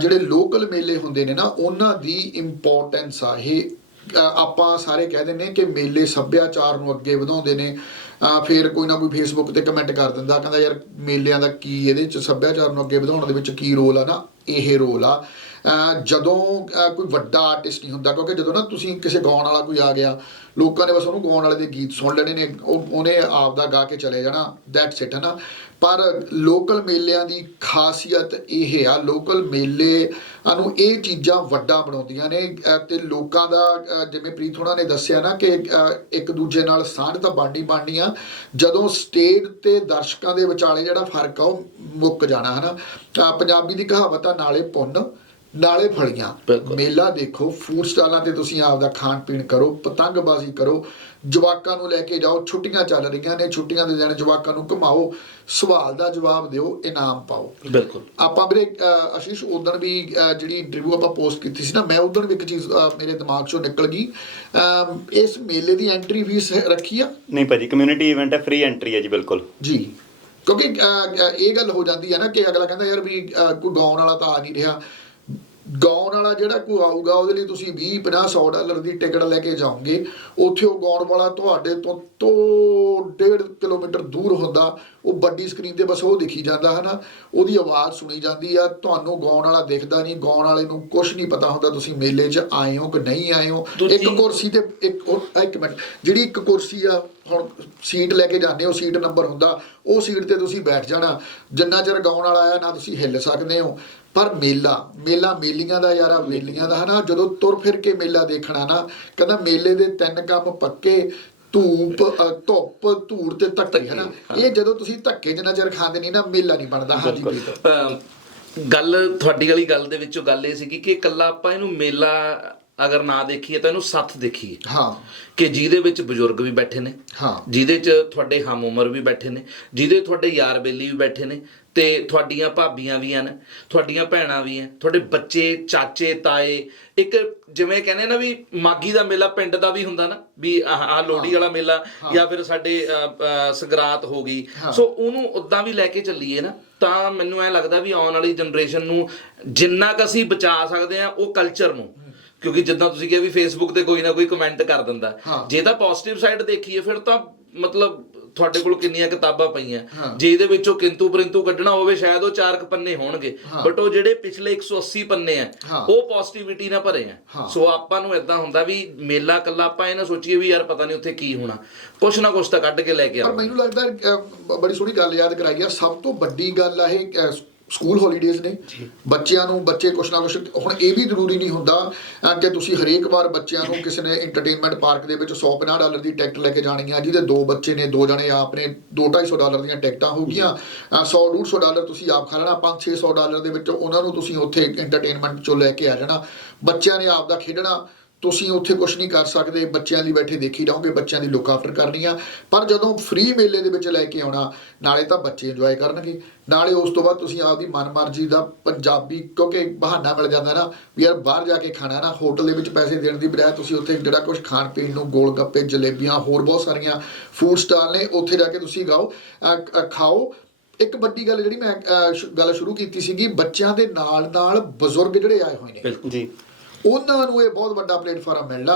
ਜਿਹੜੇ ਲੋਕਲ ਮੇਲੇ ਹੁੰਦੇ ਨੇ ਨਾ ਉਹਨਾਂ ਦੀ ਇੰਪੋਰਟੈਂਸ ਆ। ਇਹ ਆਪਾਂ ਸਾਰੇ ਕਹਿ ਦਿੰਦੇ ਕਿ ਮੇਲੇ ਸੱਭਿਆਚਾਰ ਨੂੰ ਅੱਗੇ ਵਧਾਉਂਦੇ ਨੇ ਫਿਰ ਕੋਈ ਨਾ ਕੋਈ ਫੇਸਬੁੱਕ ਤੇ ਕਮੈਂਟ ਕਰ ਦਿੰਦਾ, ਕਹਿੰਦਾ ਯਾਰ ਮੇਲਿਆਂ ਦਾ ਕੀ ਇਹਦੇ ਚ ਸੱਭਿਆਚਾਰ ਨੂੰ ਅੱਗੇ ਵਧਾਉਣ ਦੇ ਵਿੱਚ ਕੀ ਰੋਲ ਆ ਨਾ, ਇਹ ਰੋਲ ਆ। ਜਦੋਂ ਕੋਈ ਵੱਡਾ ਆਰਟਿਸਟ ਨਹੀਂ ਹੁੰਦਾ, ਕਿਉਂਕਿ ਜਦੋਂ ਨਾ ਤੁਸੀਂ ਕਿਸੇ ਗਾਉਣ ਵਾਲਾ ਕੋਈ ਆ ਗਿਆ, ਲੋਕਾਂ ਨੇ ਬਸ ਉਹਨੂੰ ਗਾਉਣ ਵਾਲੇ ਦੇ ਗੀਤ ਸੁਣ ਲੈਣੇ ਨੇ, ਉਹ, ਉਹਨੇ ਆਪ ਦਾ ਗਾ ਕੇ ਚਲੇ ਜਾਣਾ ਦੈਟਸ ਇਟ ਹੈ ਨਾ। ਪਰ ਲੋਕਲ ਮੇਲਿਆਂ ਦੀ ਖਾਸੀਅਤ ਇਹ ਆ, ਲੋਕਲ ਮੇਲੇ ਨੂੰ ਇਹ ਚੀਜ਼ਾਂ ਵੱਡਾ ਬਣਾਉਂਦੀਆਂ ਨੇ ਅਹ ਤੇ ਲੋਕਾਂ ਦਾ ਜਿਵੇਂ ਪ੍ਰੀਤ ਹੋਣਾ ਨੇ ਦੱਸਿਆ ਨਾ ਕਿ ਇੱਕ ਦੂਜੇ ਨਾਲ ਸਾਂਝ ਤਾਂ ਬਾਂਡੀ ਬਾਂਡੀ ਆ, ਜਦੋਂ ਸਟੇਜ ਤੇ ਦਰਸ਼ਕਾਂ ਦੇ ਵਿਚਾਲੇ ਜਿਹੜਾ ਫ਼ਰਕ ਆ, ਉਹ ਮੁੱਕ ਜਾਣਾ ਹਨਾ। ਅਹ ਪੰਜਾਬੀ ਦੀ ਕਹਾਵਤ ਆ, ਨਾਲੇ ਪੁੰਨ। ਨਾਲੇ ਫਲੀਆਂ। ਮੇਲਾ ਦੇਖੋ ਫੂਡ ਸਟਾਲਾਂ ਤੇ ਤੁਸੀਂ ਆਪਦਾ ਖਾਣ ਪੀਣ ਕਰੋ ਪਤੰਗਬਾਜ਼ੀ ਕਰੋ ਜਵਾਕਾਂ ਨੂੰ ਲੈ ਕੇ ਜਾਓ ਛੁੱਟੀਆਂ ਚੱਲ ਰਹੀਆਂ ਨੇ ਛੁੱਟੀਆਂ ਦੇ ਦਿਨ ਜਵਾਕਾਂ ਨੂੰ ਘੁਮਾਓ ਸਵਾਲ ਦਾ ਜਵਾਬ ਦਿਓ ਇਨਾਮ ਪਾਓ। ਬਿਲਕੁਲ। ਆਪਾਂ ਵੀਰੇ ਅਹ, ਆਸ਼ੀਸ਼ ਉਦੋਂ ਵੀ ਜਿਹੜੀ ਰਿਵਿਊ ਆਪਾਂ ਪੋਸਟ ਕੀਤੀ ਸੀ ਨਾ ਮੈਂ ਉਦੋਂ ਵੀ ਇੱਕ ਚੀਜ਼ ਮੇਰੇ ਦਿਮਾਗ 'ਚੋਂ ਨਿਕਲ ਗਈ। ਇਸ ਮੇਲੇ ਦੀ ਐਂਟਰੀ ਫੀਸ ਰੱਖੀ ਆ? ਨਹੀਂ ਭਾਜੀ ਕਮਿਊਨਿਟੀ ਇਵੈਂਟ ਹੈ ਫ੍ਰੀ ਐਂਟਰੀ ਹੈ ਜੀ ਬਿਲਕੁਲ। ਜੀ। ਕਿਉਂਕਿ ਇਹ ਗੱਲ ਹੋ ਜਾਂਦੀ ਹੈ ਨਾ ਕਿ ਅਗਲਾ ਕਹਿੰਦਾ ਯਾਰ ਵੀ ਕੋਈ ਗਾਉਣ ਵਾਲਾ ਤਾਂ ਆ ਨਹੀਂ ਰਿਹਾ। ਗਾਉਣ ਵਾਲਾ ਜਿਹੜਾ ਕੋਈ ਆਊਗਾ ਉਹਦੇ ਲਈ ਤੁਸੀਂ 20 50 100 ਡਾਲਰ ਦੀ ਟਿਕਟ ਲੈ ਕੇ ਜਾਓਗੇ। ਉੱਥੇ ਉਹ ਗਾਉਣ ਵਾਲਾ ਤੁਹਾਡੇ ਤੋਂ ਤੋਂ 1.5 ਕਿਲੋਮੀਟਰ ਦੂਰ ਹੁੰਦਾ। ਉਹ ਵੱਡੀ ਸਕਰੀਨ ਤੇ ਬਸ ਉਹ ਦਿਖੀ ਜਾਂਦਾ ਹੈ ਨਾ ਉਹਦੀ ਆਵਾਜ਼ ਸੁਣੀ ਜਾਂਦੀ ਆ। ਤੁਹਾਨੂੰ ਗਾਉਣ ਵਾਲਾ ਦਿਖਦਾ ਨਹੀਂ। ਗਾਉਣ ਵਾਲੇ ਨੂੰ ਕੁਝ ਨਹੀਂ ਪਤਾ ਹੁੰਦਾ ਤੁਸੀਂ ਮੇਲੇ 'ਚ ਆਏ ਹੋ ਕਿ ਨਹੀਂ ਆਏ ਹੋ। ਇੱਕ ਕੁਰਸੀ ਤੇ ਇੱਕ ਇੱਕ ਮਿੰਟ। ਜਿਹੜੀ ਇੱਕ ਕੁਰਸੀ ਆ ਹੁਣ ਸੀਟ ਲੈ ਕੇ ਜਾਂਦੇ ਹੋ ਸੀਟ ਨੰਬਰ ਹੁੰਦਾ ਉਹ ਸੀਟ ਤੇ ਤੁਸੀਂ ਬੈਠ ਜਾਣਾ। ਜਿੰਨਾ ਚਿਰ ਗਾਉਣ ਵਾਲਾ ਆਇਆ ਨਾ ਤੁਸੀਂ ਹਿੱਲ ਸਕਦੇ ਹੋ। ਪਰ ਮੇਲਾ ਮੇਲਾ ਮੇਲੀਆਂ ਦਾ ਯਾਰਾ ਮੇਲੀਆਂ ਦਾ ਹਨਾ ਜਦੋਂ ਤੁਰ ਫਿਰ ਕੇ ਮੇਲਾ ਦੇਖਣਾ ਨਾ ਕਹਿੰਦਾ ਮੇਲੇ ਦੇ ਤਿੰਨ ਕੰਮ ਪੱਕੇ ਧੂਪ ਧੁੱਪ ਧੂੜ ਤੇ ਧੱਕੇ ਹਨਾ। ਇਹ ਜਦੋਂ ਤੁਸੀਂ ਧੱਕੇ ਜਿੰਨਾ ਚਿਰ ਖਾਂਦੇ ਨਹੀਂ ਨਾ ਮੇਲਾ ਨਹੀਂ ਬਣਦਾ। ਹਾਂਜੀ ਗੱਲ ਤੁਹਾਡੀ ਵਾਲੀ ਗੱਲ ਦੇ ਵਿੱਚੋਂ ਗੱਲ ਇਹ ਸੀਗੀ ਕਿ ਇਕੱਲਾ ਆਪਾਂ ਇਹਨੂੰ ਮੇਲਾ ਅਗਰ ਨਾ ਦੇਖੀਏ ਤਾਂ ਇਹਨੂੰ ਸੱਥ ਦੇਖੀਏ। ਹਾਂ। ਕਿ ਜਿਹਦੇ ਵਿੱਚ ਬਜ਼ੁਰਗ ਵੀ ਬੈਠੇ ਨੇ ਹਾਂ। ਜਿਹਦੇ 'ਚ ਤੁਹਾਡੇ ਹਮ ਉਮਰ ਵੀ ਬੈਠੇ ਨੇ ਜਿਹਦੇ ਤੁਹਾਡੇ ਯਾਰ ਬੇਲੀ ਵੀ ਬੈਠੇ ਨੇ ਤੇ ਤੁਹਾਡੀਆਂ ਭਾਬੀਆਂ ਵੀ ਹਨ ਤੁਹਾਡੀਆਂ ਭੈਣਾਂ ਵੀ ਹਨ ਤੁਹਾਡੇ ਬੱਚੇ ਚਾਚੇ ਤਾਏ ਇੱਕ ਜਿਵੇਂ ਕਹਿੰਦੇ ਨਾ ਵੀ ਮਾਗੀ ਦਾ ਮੇਲਾ ਪਿੰਡ ਦਾ ਵੀ ਹੁੰਦਾ ਨਾ ਵੀ ਆਹ ਲੋਹੜੀ ਵਾਲਾ ਮੇਲਾ ਜਾਂ ਫਿਰ ਸਾਡੇ ਸੰਗਰਾਤ ਹੋ ਗਈ। ਸੋ ਉਹਨੂੰ ਉਦਾਂ ਵੀ ਲੈ ਕੇ ਚੱਲੀਏ ਨਾ ਤਾਂ ਮੈਨੂੰ ਐ ਲੱਗਦਾ ਵੀ ਆਉਣ ਵਾਲੀ ਜਨਰੇਸ਼ਨ ਨੂੰ ਜਿੰਨਾ ਕੁ ਅਸੀਂ ਬਚਾ ਸਕਦੇ ਆ ਉਹ ਕਲਚਰ ਨੂੰ। ਕਿਉਂਕਿ ਜਿੱਦਾਂ ਤੁਸੀਂ ਕਿਹਾ ਵੀ ਫੇਸਬੁੱਕ ਤੇ ਕੋਈ ਨਾ ਕੋਈ ਕਮੈਂਟ ਕਰ ਦਿੰਦਾ। ਜੇ ਤਾਂ ਪੋਜ਼ਿਟਿਵ ਸਾਈਡ ਦੇਖੀਏ ਫਿਰ ਤਾਂ ਮਤਲਬ ਤੁਹਾਡੇ ਕੋਲ ਕਿੰਨੀਆਂ ਕਿਤਾਬਾਂ ਪਈਆਂ। ਜੇ ਇਹਦੇ ਵਿੱਚੋਂ ਕਿੰਤੂ ਪਰੰਤੂ ਕੱਢਣਾ ਹੋਵੇ ਸ਼ਾਇਦ ਉਹ ਚਾਰ ਕੁ ਪੰਨੇ ਹੋਣਗੇ। ਬਟ ਉਹ ਜਿਹੜੇ ਪਿਛਲੇ 180 ਪੰਨੇ ਆ। ਉਹ ਪੋਜ਼ਿਟਿਵਿਟੀ ਨਾਲ ਭਰੇ। ਆ ਸੋ ਆਪਾਂ ਨੂੰ ਇਦਾਂ ਹੁੰਦਾ ਵੀ ਮੇਲਾ ਕੱਲਾ ਆਪਾਂ ਇਹ ਨਾ ਸੋਚੀਏ ਵੀ ਯਾਰ ਪਤਾ ਨਹੀਂ ਉੱਥੇ ਕੀ ਹੋਣਾ ਕੁਛ ਨਾ ਕੁਛ ਤਾਂ ਕੱਢ ਕੇ ਲੈ ਕੇ ਪਰ ਆਓ ਮੈਨੂੰ ਲੱਗਦਾ ਬੜੀ ਸੋਹਣੀ ਗੱਲ ਯਾਦ ਕਰਾਈ ਆ ਸਭ ਤੋਂ ਵੱਡੀ ਗੱਲ ਆ ਇਹ ਸਕੂਲ ਹੌਲੀਡੇਜ਼ ਨੇ। ਬੱਚਿਆਂ ਨੂੰ ਬੱਚੇ ਕੁਛ ਨਾ ਕੁਛ ਹੁਣ ਇਹ ਵੀ ਜ਼ਰੂਰੀ ਨਹੀਂ ਹੁੰਦਾ ਕਿ ਤੁਸੀਂ ਹਰੇਕ ਵਾਰ ਬੱਚਿਆਂ ਨੂੰ ਕਿਸੇ ਨੇ ਐਂਟਰਟੇਨਮੈਂਟ ਪਾਰਕ ਦੇ ਵਿੱਚ 150 ਡਾਲਰ ਦੀ ਟਿਕਟ ਲੈ ਕੇ ਜਾਣੀ ਆ ਜਿਹਦੇ ਦੋ ਬੱਚੇ ਨੇ ਦੋ ਜਣੇ ਆਪ ਨੇ 2-250 ਡਾਲਰ ਦੀਆਂ ਟਿਕਟਾਂ ਹੋ ਗਈਆਂ। 100-150 ਡਾਲਰ ਤੁਸੀਂ ਆਪ ਖਾ ਲੈਣਾ 5-600 ਡਾਲਰ ਦੇ ਵਿੱਚ ਉਹਨਾਂ ਨੂੰ ਤੁਸੀਂ ਉੱਥੇ ਐਂਟਰਟੇਨਮੈਂਟ ਚੋਂ ਲੈ ਕੇ ਆ ਜਾਣਾ। ਬੱਚਿਆਂ ਨੇ ਆਪ ਦਾ ਖੇਡਣਾ ਤੁਸੀਂ ਉੱਥੇ ਕੁਝ ਨਹੀਂ ਕਰ ਸਕਦੇ ਬੱਚਿਆਂ ਲਈ ਬੈਠੇ ਦੇਖੀ ਜਾਓਗੇ ਬੱਚਿਆਂ ਦੀ ਲੁੱਕ ਆਫਟਰ ਕਰਨੀ ਆ। ਪਰ ਜਦੋਂ ਫ੍ਰੀ ਮੇਲੇ ਦੇ ਵਿੱਚ ਲੈ ਕੇ ਆਉਣਾ ਨਾਲੇ ਤਾਂ ਬੱਚੇ ਇੰਜੋਏ ਕਰਨਗੇ। ਨਾਲੇ ਉਸ ਤੋਂ ਬਾਅਦ ਤੁਸੀਂ ਆਪਦੀ ਮਨਮਰਜ਼ੀ ਦਾ ਪੰਜਾਬੀ ਕਿਉਂਕਿ ਬਹਾਨਾ ਮਿਲ ਜਾਂਦਾ ਨਾ ਵੀ ਯਾਰ ਬਾਹਰ ਜਾ ਕੇ ਖਾਣਾ ਨਾ ਹੋਟਲ ਦੇ ਵਿੱਚ ਪੈਸੇ ਦੇਣ ਦੀ ਬਜਾਏ ਤੁਸੀਂ ਉੱਥੇ ਜਿਹੜਾ ਕੁਝ ਖਾਣ ਪੀਣ ਨੂੰ ਗੋਲ ਗੱਪੇ ਜਲੇਬੀਆਂ ਹੋਰ ਬਹੁਤ ਸਾਰੀਆਂ ਫੂਡ ਸਟਾਲ ਨੇ ਉੱਥੇ ਜਾ ਕੇ ਤੁਸੀਂ ਗਾਓ ਖਾਓ। ਇੱਕ ਵੱਡੀ ਗੱਲ ਜਿਹੜੀ ਮੈਂ ਗੱਲ ਸ਼ੁਰੂ ਕੀਤੀ ਸੀਗੀ ਬੱਚਿਆਂ ਦੇ ਨਾਲ ਨਾਲ ਬਜ਼ੁਰਗ ਜਿਹੜੇ ਆਏ ਹੋਏ ਨੇ। ਬਿਲਕੁਲ। ਜੀ। ਉਹਨਾਂ ਨੂੰ ਇਹ ਬਹੁਤ ਵੱਡਾ ਪਲੇਟਫਾਰਮ ਮਿਲਣਾ।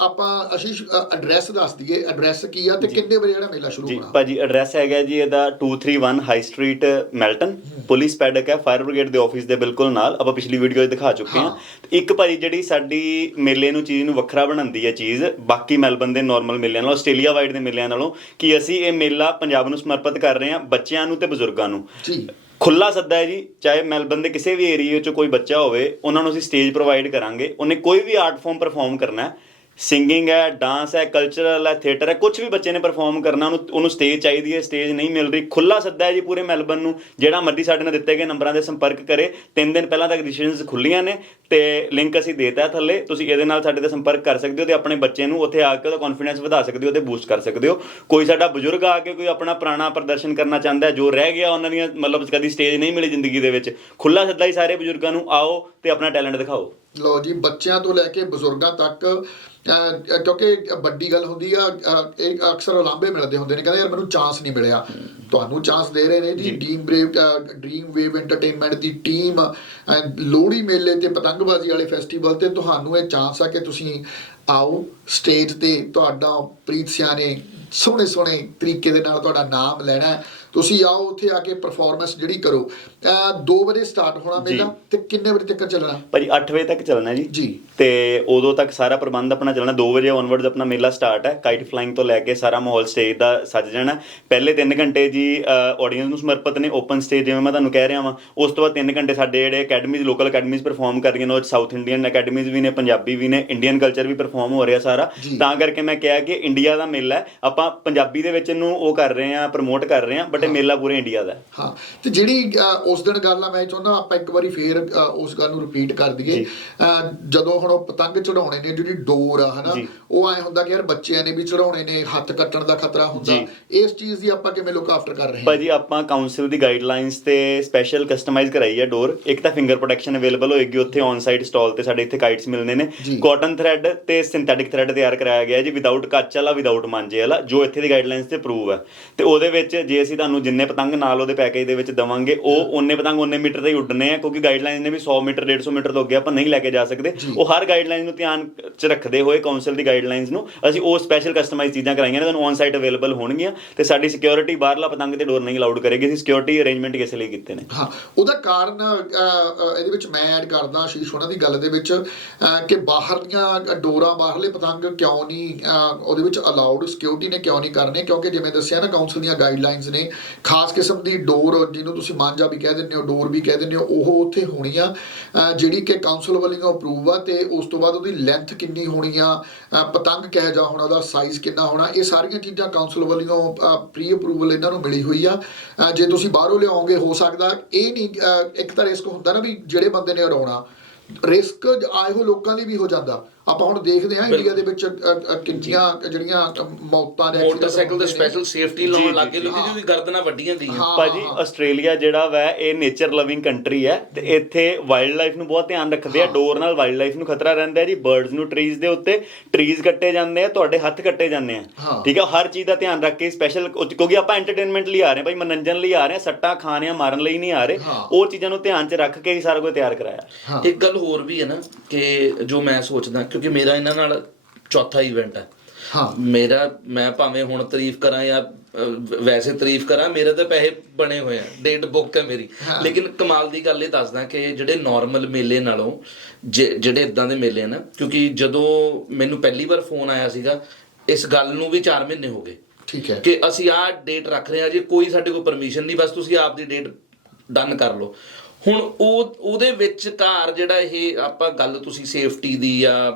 ਆਪਾਂ ਆਸ਼ੀਸ਼ ਐਡਰੈਸ ਦੱਸ ਦਈਏ। ਐਡਰੈਸ ਕੀ ਆ ਤੇ ਕਿੰਨੇ ਵਜੇ ਜਿਹੜਾ ਮੇਲਾ ਸ਼ੁਰੂ ਜੀ ਹੋਣਾ? ਭਾਜੀ ਐਡਰੈਸ ਹੈਗਾ ਜੀ ਇਹਦਾ 231 high street Melton police paddock ਹੈ। ਫਾਇਰ ਬ੍ਰਿਗੇਡ ਦੇ ਆਫਿਸ ਦੇ ਬਿਲਕੁਲ ਨਾਲ। ਆਪਾਂ ਪਿਛਲੀ ਵੀਡੀਓ 'ਚ ਦਿਖਾ ਚੁੱਕੇ ਹਾਂ। ਇੱਕ ਭਾਜੀ ਜਿਹੜੀ ਸਾਡੀ ਮੇਲੇ ਨੂੰ ਚੀਜ਼ ਨੂੰ ਵੱਖਰਾ ਬਣਾਉਂਦੀ ਹੈ ਚੀਜ਼ ਬਾਕੀ ਮੈਲਬਨ ਦੇ ਨਾਰਮਲ ਮੇਲਿਆਂ ਨਾਲੋਂ ਆਸਟ੍ਰੇਲੀਆ ਵਾਈਡ ਦੇ ਮੇਲਿਆਂ ਨਾਲੋਂ ਕਿ ਅਸੀਂ ਇਹ ਮੇਲਾ ਪੰਜਾਬ ਨੂੰ ਸਮਰਪਿਤ ਕਰ ਰਹੇ ਹਾਂ ਬੱਚਿਆਂ ਨੂੰ ਤੇ ਬਜ਼ੁਰਗਾਂ ਨੂੰ। ਜੀ। ਖੁੱਲਾ ਸੱਦਾ ਹੈ ਜੀ, ਚਾਹੇ ਮੈਲਬਨ ਦੇ ਕਿਸੇ ਵੀ ਏਰੀਏ 'ਚ ਕੋਈ ਬੱਚਾ ਹੋਵੇ, ਉਹਨਾਂ ਨੂੰ ਅਸੀਂ ਸਟੇਜ ਪ੍ਰੋਵਾਈਡ ਕਰਾਂਗੇ। ਉਹਨੇ ਕੋਈ ਵੀ ਆਰਟ ਫਾਰਮ ਪਰਫਾਰਮ ਕਰਨਾ ਸਿੰਗਿੰਗ ਹੈ ਡਾਂਸ ਹੈ ਕਲਚਰਲ ਹੈ ਥੀਏਟਰ ਹੈ ਕੁਝ ਵੀ ਬੱਚੇ ਨੇ ਪਰਫਾਰਮ ਕਰਨਾ, ਉਹਨੂੰ ਉਹਨੂੰ ਸਟੇਜ ਚਾਹੀਦੀ ਹੈ ਸਟੇਜ ਨਹੀਂ ਮਿਲ ਰਹੀ। ਖੁੱਲਾ ਸੱਦਾ ਹੈ ਜੀ ਪੂਰੇ ਮੈਲਬਨ ਨੂੰ, ਜਿਹੜਾ ਮਰਜ਼ੀ ਸਾਡੇ ਨਾਲ ਦਿੱਤੇ ਗਏ ਨੰਬਰਾਂ ਦੇ ਸੰਪਰਕ ਕਰੇ। ਤਿੰਨ ਦਿਨ ਪਹਿਲਾਂ ਤੱਕ ਰਜਿਸਟ੍ਰੇਸ਼ਨਸ ਖੁੱਲੀਆਂ ਨੇ ਤੇ ਲਿੰਕ ਅਸੀਂ ਦੇਤਾ ਹੈ ਥੱਲੇ। ਤੁਸੀਂ ਇਹਦੇ ਨਾਲ ਸਾਡੇ ਤੇ ਸੰਪਰਕ ਕਰ ਸਕਦੇ ਹੋ ਤੇ ਆਪਣੇ ਬੱਚੇ ਨੂੰ ਉੱਥੇ ਆ ਕੇ ਉਹਦਾ ਕੌਨਫੀਡੈਂਸ ਵਧਾ ਸਕਦੇ ਹੋ ਤੇ ਬੂਸਟ ਕਰ ਸਕਦੇ ਹੋ। ਕੋਈ ਸਾਡਾ ਬਜ਼ੁਰਗ ਆ ਕੇ ਕੋਈ ਆਪਣਾ ਪੁਰਾਣਾ ਪ੍ਰਦਰਸ਼ਨ ਕਰਨਾ ਚਾਹੁੰਦਾ ਹੈ, ਜੋ ਰਹਿ ਗਿਆ ਉਹਨਾਂ ਦੀਆਂ ਮਤਲਬ ਕਦੀ ਸਟੇਜ ਨਹੀਂ ਮਿਲੀ ਜ਼ਿੰਦਗੀ ਦੇ ਵਿੱਚ ਖੁੱਲਾ ਸੱਦਾ ਹੀ ਸਾਰੇ ਬਜ਼ੁਰਗਾਂ ਨੂੰ, ਆਓ ਤੇ ਆਪਣਾ ਟੈਲੈਂਟ ਦਿਖਾਓ। ਲਓ ਜੀ ਬੱਚਿਆਂ ਤੋਂ ਲੈ ਕੇ ਬਜ਼ੁਰਗਾਂ ਤੱਕ ਕਿਉਂਕਿ ਵੱਡੀ ਗੱਲ ਹੁੰਦੀ ਆ ਇਹ ਅਕਸਰ ਉਲਾਂਭੇ ਮਿਲਦੇ ਹੁੰਦੇ ਨੇ ਕਹਿੰਦੇ ਯਾਰ ਮੈਨੂੰ ਚਾਂਸ ਨਹੀਂ ਮਿਲਿਆ ਤੁਹਾਨੂੰ ਚਾਂਸ ਦੇ ਰਹੇ ਨੇ ਜੀ dream brave dream wave entertainment ਦੀ ਟੀਮ ਲੋਹੜੀ ਮੇਲੇ ਤੇ ਪਤੰਗਬਾਜ਼ੀ ਵਾਲੇ ਫੈਸਟੀਵਲ ਤੇ ਤੁਹਾਨੂੰ ਇਹ ਚਾਂਸ ਆ ਕਿ ਤੁਸੀਂ ਆਓ ਸਟੇਜ ਤੇ ਤੁਹਾਡਾ ਪ੍ਰੀਤ ਸਿਆਣੇ ਸੋਹਣੇ ਸੋਹਣੇ ਤਰੀਕੇ ਦੇ ਨਾਲ ਤੁਹਾਡਾ ਨਾਮ ਲੈਣਾ। ਤੁਸੀਂ ਆਓ ਉੱਥੇ ਆ ਕੇ ਪਰਫਾਰਮੈਂਸ ਜਿਹੜੀ ਕਰੋ। 2 ਵਜੇ ਸਟਾਰਟ ਹੋਣਾ। ਮੇਲਾ ਤੇ ਕਿੰਨੇ ਵਜੇ ਤੱਕ ਚੱਲਣਾ? ਭਾਜੀ 8 ਵਜੇ ਤੱਕ ਚੱਲਣਾ ਜੀ। ਜੀ। ਤੇ ਉਦੋਂ ਤੱਕ ਸਾਰਾ ਪ੍ਰਬੰਧ ਆਪਣਾ ਚੱਲਣਾ। 2 ਵਜੇ ਔਨਵਰਡਸ ਆਪਣਾ ਮੇਲਾ ਸਟਾਰਟ ਹੈ। ਕਾਈਟ ਫਲਾਈਂਗ ਤੋਂ ਲੈ ਕੇ ਸਾਰਾ ਮਾਹੌਲ ਸਟੇਜ ਦਾ ਸੱਜ ਜਾਣਾ। ਹੈ। ਪਹਿਲੇ 3 ਘੰਟੇ ਜੀ ਆਡੀਅנס ਨੂੰ ਸਮਰਪਿਤ ਨੇ ਓਪਨ ਸਟੇਜ ਜਿਵੇਂ ਮੈਂ ਤੁਹਾਨੂੰ ਕਹਿ ਰਿਹਾ ਵਾਂ। ਉਸ ਤੋਂ ਬਾਅਦ 3 ਘੰਟੇ ਸਾਡੇ ਜਿਹੜੇ ਅਕੈਡਮੀਜ਼ ਲੋਕਲ ਅਕੈਡਮੀਜ਼ ਪਰਫਾਰਮ ਕਰ ਰਹੀਆਂ ਨੇ। ਉਹ ਸਾਊਥ ਇੰਡੀਅਨ ਅਕੈਡਮੀਜ਼ ਵੀ ਨੇ ਪੰਜਾਬੀ ਵੀ ਨੇ ਇੰਡੀਅਨ ਕਲਚਰ ਵੀ ਪਰਫਾਰਮ ਹੋ ਰਿਹਾ ਸਾਰਾ। ਤਾਂ ਕਰਕੇ ਮੈਂ ਕਿਹਾ ਕਿ ਇੰਡੀਆ ਦਾ ਮੇਲਾ ਹੈ। ਆਪਾਂ ਪੰਜਾਬੀ ਦੇ ਵਿੱਚ ਇਹਨੂੰ ਉਹ ਕਰ ਰਹੇ ਹਾਂ ਪ੍ਰਮੋਟ ਕਰ ਰਹੇ ਹਾਂ ਬਟ ਮੇਲਾ ਪੂਰੇ ਇੰਡੀਆ ਦਾ ਹੈ। ਤੇ ਜਿਹੜੀ ਉਸ ਦਿਨ ਗੱਲ ਆ ਮੈਂ ਚਾਹੁੰਦਾ ਆਪਾਂ ਇੱਕ ਵਾਰੀ ਫੇਰ ਉਸ ਗੱਲ ਨੂੰ ਰਿਪੀਟ ਕਰ ਦਈਏ। ਜਦੋਂ ਹੁਣ ਉਹ ਪਤੰਗ ਚੜਾਉਣੇ ਨੇ ਜਿਹੜੀ ਡੋਰ ਆ ਹਨਾ। ਉਹ ਐ ਹੁੰਦਾ ਕਿ ਯਾਰ ਬੱਚਿਆਂ ਨੇ ਵੀ ਚੜਾਉਣੇ ਨੇ ਹੱਥ ਕੱਟਣ ਦਾ ਖਤਰਾ ਹੁੰਦਾ। ਇਸ ਚੀਜ਼ ਦੀ ਆਪਾਂ ਕਿਵੇਂ ਲੁੱਕ ਆਫਟਰ ਕਰ ਰਹੇ ਹਾਂ? ਭਾਜੀ ਆਪਾਂ ਕਾਉਂਸਲ ਦੀ ਗਾਈਡਲਾਈਨਸ ਤੇ ਸਪੈਸ਼ਲ ਕਸਟਮਾਈਜ਼ ਕਰਾਈ ਹੈ ਡੋਰ ਇੱਕ ਤਾਂ ਫਿੰਗਰ ਪ੍ਰੋਟੈਕਸ਼ਨ ਅਵੇਲੇਬਲ ਹੋਏਗੀ ਉੱਥੇ ਔਨ ਸਾਈਟ ਸਟਾਲ ਤੇ ਸਾਡੇ ਇੱਥੇ ਕਾਈਟਸ ਮਿਲਨੇ ਨੇ। ਕਾਟਨ ਥ੍ਰੈਡ ਤੇ ਸਿੰਥੈਟਿਕ ਥ੍ਰੈਡ ਤਿਆਰ ਕਰਾਇਆ ਗਿਆ ਜੀ ਵਿਦਆਊਟ ਕੱਚ ਵਾਲਾ ਵਿਦਆਊਟ ਮਾਂਜੇ ਵਾਲਾ ਜੋ ਇੱਥੇ ਦੀ ਗਾਈਡਲਾਈਨਸ ਤੇ ਪ੍ਰੂਵ ਹੈ ਤੇ ਉਹਦੇ ਵਿੱਚ ਜੇ ਅਸੀਂ ਤੁਹਾਨੂੰ ਜਿੰਨੇ ਪਤੰਗ ਨਾਲ ਉਹਦੇ ਪੈਕੇਜ ਦੇ ਵਿੱਚ ਦਵਾਂਗੇ ਉਹ ਉਹਨੇ ਪਤੰਗ ਉਹਨੇ ਮੀਟਰ ਤੇ ਹੀ ਉੱਡਣੇ ਆ ਕਿਉਂਕਿ ਗਾਈਡਲਾਈਨ ਨੇ ਵੀ 100 ਮੀਟਰ 150 ਮੀਟਰ ਤੋਂ ਅੱਗੇ ਆਪਾਂ ਨਹੀਂ ਲੈ ਕੇ ਜਾ ਸਕਦੇ। ਉਹ ਹਰ ਗਾਈਡਲਾਈਨ ਨੂੰ ਧਿਆਨ ਚ ਰੱਖਦੇ ਹੋਏ ਕਾਉਂਸਲ ਦੀ ਗਾਈਡਲਾਈਨਸ ਨੂੰ ਅਸੀਂ ਉਹ ਸਪੈਸ਼ਲ ਕਸਟਮਾਈਜ਼ ਚੀਜ਼ਾਂ ਕਰਾਈਆਂ ਨੇ ਤੁਹਾਨੂੰ ਔਨ ਸਾਈਟ ਅਵੇਲੇਬਲ ਹੋਣਗੀਆਂ ਤੇ ਸਾਡੀ ਸਿਕਿਉਰਿਟੀ ਬਾਹਰਲਾ ਪਤੰਗ ਤੇ ਡੋਰ ਨਹੀਂ ਅਲਾਉਡ ਕਰੇਗੀ ਅਸੀਂ ਸਿਕਿਉਰਿਟੀ ਅਰੇਂਜਮੈਂਟ ਇਸ ਲਈ ਕੀਤੇ ਨੇ। ਹਾਂ ਉਹਦਾ ਕਾਰਨ ਇਹਦੇ ਵਿੱਚ ਮੈਂ ਐਡ ਕਰਦਾ ਆਸ਼ੀਸ਼ ਉਹਨਾਂ ਦੀ ਗੱਲ ਦੇ ਵਿੱਚ ਕਿ ਬਾਹਰ ਦੀਆਂ ਡੋਰਾਂ ਬਾਹਰਲੇ ਪਤੰਗ ਕਿਉਂ ਨਹੀਂ ਉਹਦੇ ਵਿੱਚ ਅਲਾਉਡ ਸਿਕਿਉਰਿਟੀ ਨੇ ਕਿਉਂ ਨਹੀਂ ਕਰਨੇ ਕਿਉਂਕਿ ਜਿਵੇਂ ਦੱਸਿਆ ਨਾ ਕਾਉਂਸਲ ਦੀਆਂ ਗਾਈਡਲਾਈਨਸ ਨੇ ਖਾਸ ਕਿਸਮ ਦੀ ਡੋਰ ਜਿਹਨੂੰ ਤੁਸੀਂ ਮਾਂਜਾ ਵੀ ਕਹਿ ਦਿੰਦੇ ਹੋ, ਡੋਰ ਵੀ ਕਹਿ ਦਿੰਦੇ ਹੋ, ਉਹ ਉੱਥੇ ਹੋਣੀ ਆ। ਜਿਹੜੀ ਕਿ ਕਾਉਂਸਲ ਵੱਲੋਂ ਅਪਰੂਵ ਆ ਤੇ ਉਸ ਤੋਂ ਬਾਅਦ ਉਹਦੀ ਲੈਂਥ ਕਿੰਨੀ ਹੋਣੀ ਆ ਪਤੰਗ ਕਿਹੋ ਜਿਹਾ ਹੋਣਾ, ਉਹਦਾ ਸਾਈਜ਼ ਕਿੰਨਾ ਹੋਣਾ, ਇਹ ਸਾਰੀਆਂ ਚੀਜ਼ਾਂ ਕਾਉਂਸਲ ਵੱਲੋਂ ਪ੍ਰੀ ਅਪਰੂਵਲ ਇਹਨਾਂ ਨੂੰ ਮਿਲੀ ਹੋਈ ਆ। ਜੇ ਤੁਸੀਂ ਬਾਹਰੋਂ ਲਿਆਓਗੇ, ਹੋ ਸਕਦਾ ਇਹ ਨਹੀਂ ਇੱਕ ਤਾਂ ਰਿਸਕ ਹੁੰਦਾ ਨਾ ਵੀ ਜਿਹੜੇ ਬੰਦੇ ਨੇ ਉਡਾਉਣਾ ਰਿਸਕ ਆਏ ਹੋ ਲੋਕਾਂ ਲਈ ਵੀ ਹੋ ਜਾਂਦਾ। ਆਪਾਂ ਹੁਣ ਦੇਖਦੇ ਹਾਂ ਇੰਡੀਆ ਦੇ ਵਿੱਚ ਕਿੰਨੀਆਂ ਜਿਹੜੀਆਂ ਮੌਤਾਂ accident ਮੋਟਰਸਾਈਕਲ ਨੇ। ਸਪੈਸ਼ਲ ਸੇਫਟੀ ਲਾਉਣ ਲੱਗੇ। ਲੋਕੀ ਜਿਹਦੀ ਗਰਦਨਾਂ ਵੱਡੀਆਂ ਗਈਆਂ ਹਾਂ, ਭਾਜੀ। ਆਸਟ੍ਰੇਲੀਆ ਜਿਹੜਾ ਵਾ ਇਹ ਨੇਚਰ ਲਵਿੰਗ ਕੰਟਰੀ ਹੈ ਤੇ ਇੱਥੇ ਵਾਈਲਡ ਲਾਈਫ ਨੂੰ ਬਹੁਤ ਧਿਆਨ ਰੱਖਦੇ ਆ। ਡੋਰ ਨਾਲ ਵਾਈਲਡ ਲਾਈਫ ਨੂੰ ਖਤਰਾ ਰਹਿੰਦਾ ਹੈ ਜੀ ਬਰਡਸ ਨੂੰ ਟਰੀਜ਼ ਦੇ ਉੱਤੇ ਟਰੀਜ਼ ਕੱਟੇ ਜਾਂਦੇ ਆ ਤੁਹਾਡੇ ਹੱਥ ਕੱਟੇ ਜਾਂਦੇ ਆ। ਠੀਕ ਹੈ ਹਰ ਚੀਜ਼ ਦਾ ਧਿਆਨ ਰੱਖ ਕੇ ਸਪੈਸ਼ਲ ਕਿਉਂਕਿ ਆਪਾਂ ਐਂਟਰਟੇਨਮੈਂਟ ਲਈ ਆ ਰਹੇ ਭਾਈ ਮਨੋਰੰਜਨ ਲਈ ਆ ਰਹੇ ਸੱਟਾਂ ਖਾਣਿਆਂ ਮਾਰਨ ਲਈ ਨਹੀਂ ਆ ਰਹੇ। ਉਹ ਚੀਜ਼ਾਂ ਨੂੰ ਧਿਆਨ 'ਚ ਰੱਖ ਕੇ ਹੀ ਸਾਰਾ ਕੁਝ ਤਿਆਰ ਕਰਾਇਆ ਇੱਕ ਗੱਲ ਹੋਰ ਵੀ ਹੈ ਨਾ ਕਿ ਜੋ ਮੈਂ ਸੋਚਦਾ ਕਿਉਂਕਿ ਮੇਰਾ ਇਹਨਾਂ ਨਾਲ ਚੌਥਾ ਇਵੈਂਟ ਹੈ। ਹਾਂ। ਮੇਰਾ ਮੈਂ ਭਾਵੇਂ ਹੁਣ ਤਾਰੀਫ ਕਰਾਂ ਜਾਂ ਵੈਸੇ ਤਾਰੀਫ ਕਰਾਂ ਮੇਰੇ ਤਾਂ ਪੈਸੇ ਬਣੇ ਹੋਏ ਆ। ਡੇਟ ਬੁੱਕ ਹੈ ਮੇਰੀ। ਲੇਕਿਨ ਕਮਾਲ ਦੀ ਗੱਲ ਇਹ ਦੱਸਦਾ ਕਿ ਜਿਹੜੇ ਨਾਰਮਲ ਮੇਲੇ ਨਾਲੋਂ ਜਿਹੜੇ ਇਦਾਂ ਦੇ ਮੇਲੇ ਆ ਨਾ ਕਿਉਂਕਿ ਜਦੋਂ ਮੈਨੂੰ ਪਹਿਲੀ ਵਾਰ ਫੋਨ ਆਇਆ ਸੀਗਾ ਇਸ ਗੱਲ ਨੂੰ ਵੀ 4 ਮਹੀਨੇ ਹੋ ਗਏ। ਠੀਕ ਹੈ। ਕਿ ਅਸੀਂ ਆਹ ਡੇਟ ਰੱਖ ਰਹੇ ਹਾਂ ਜੀ ਕੋਈ ਸਾਡੇ ਕੋਲ ਪਰਮਿਸ਼ਨ ਨਹੀਂ ਬਸ ਤੁਸੀਂ ਆਪ ਦੀ ਡੇਟ ਡਨ ਕਰ ਲਓ। ਹੁਣ ਉਹ, ਉਹਦੇ ਵਿਚਕਾਰ ਜਿਹੜਾ ਇਹ ਆਪਾਂ ਗੱਲ ਤੁਸੀਂ ਸੇਫਟੀ ਦੀ ਜਾਂ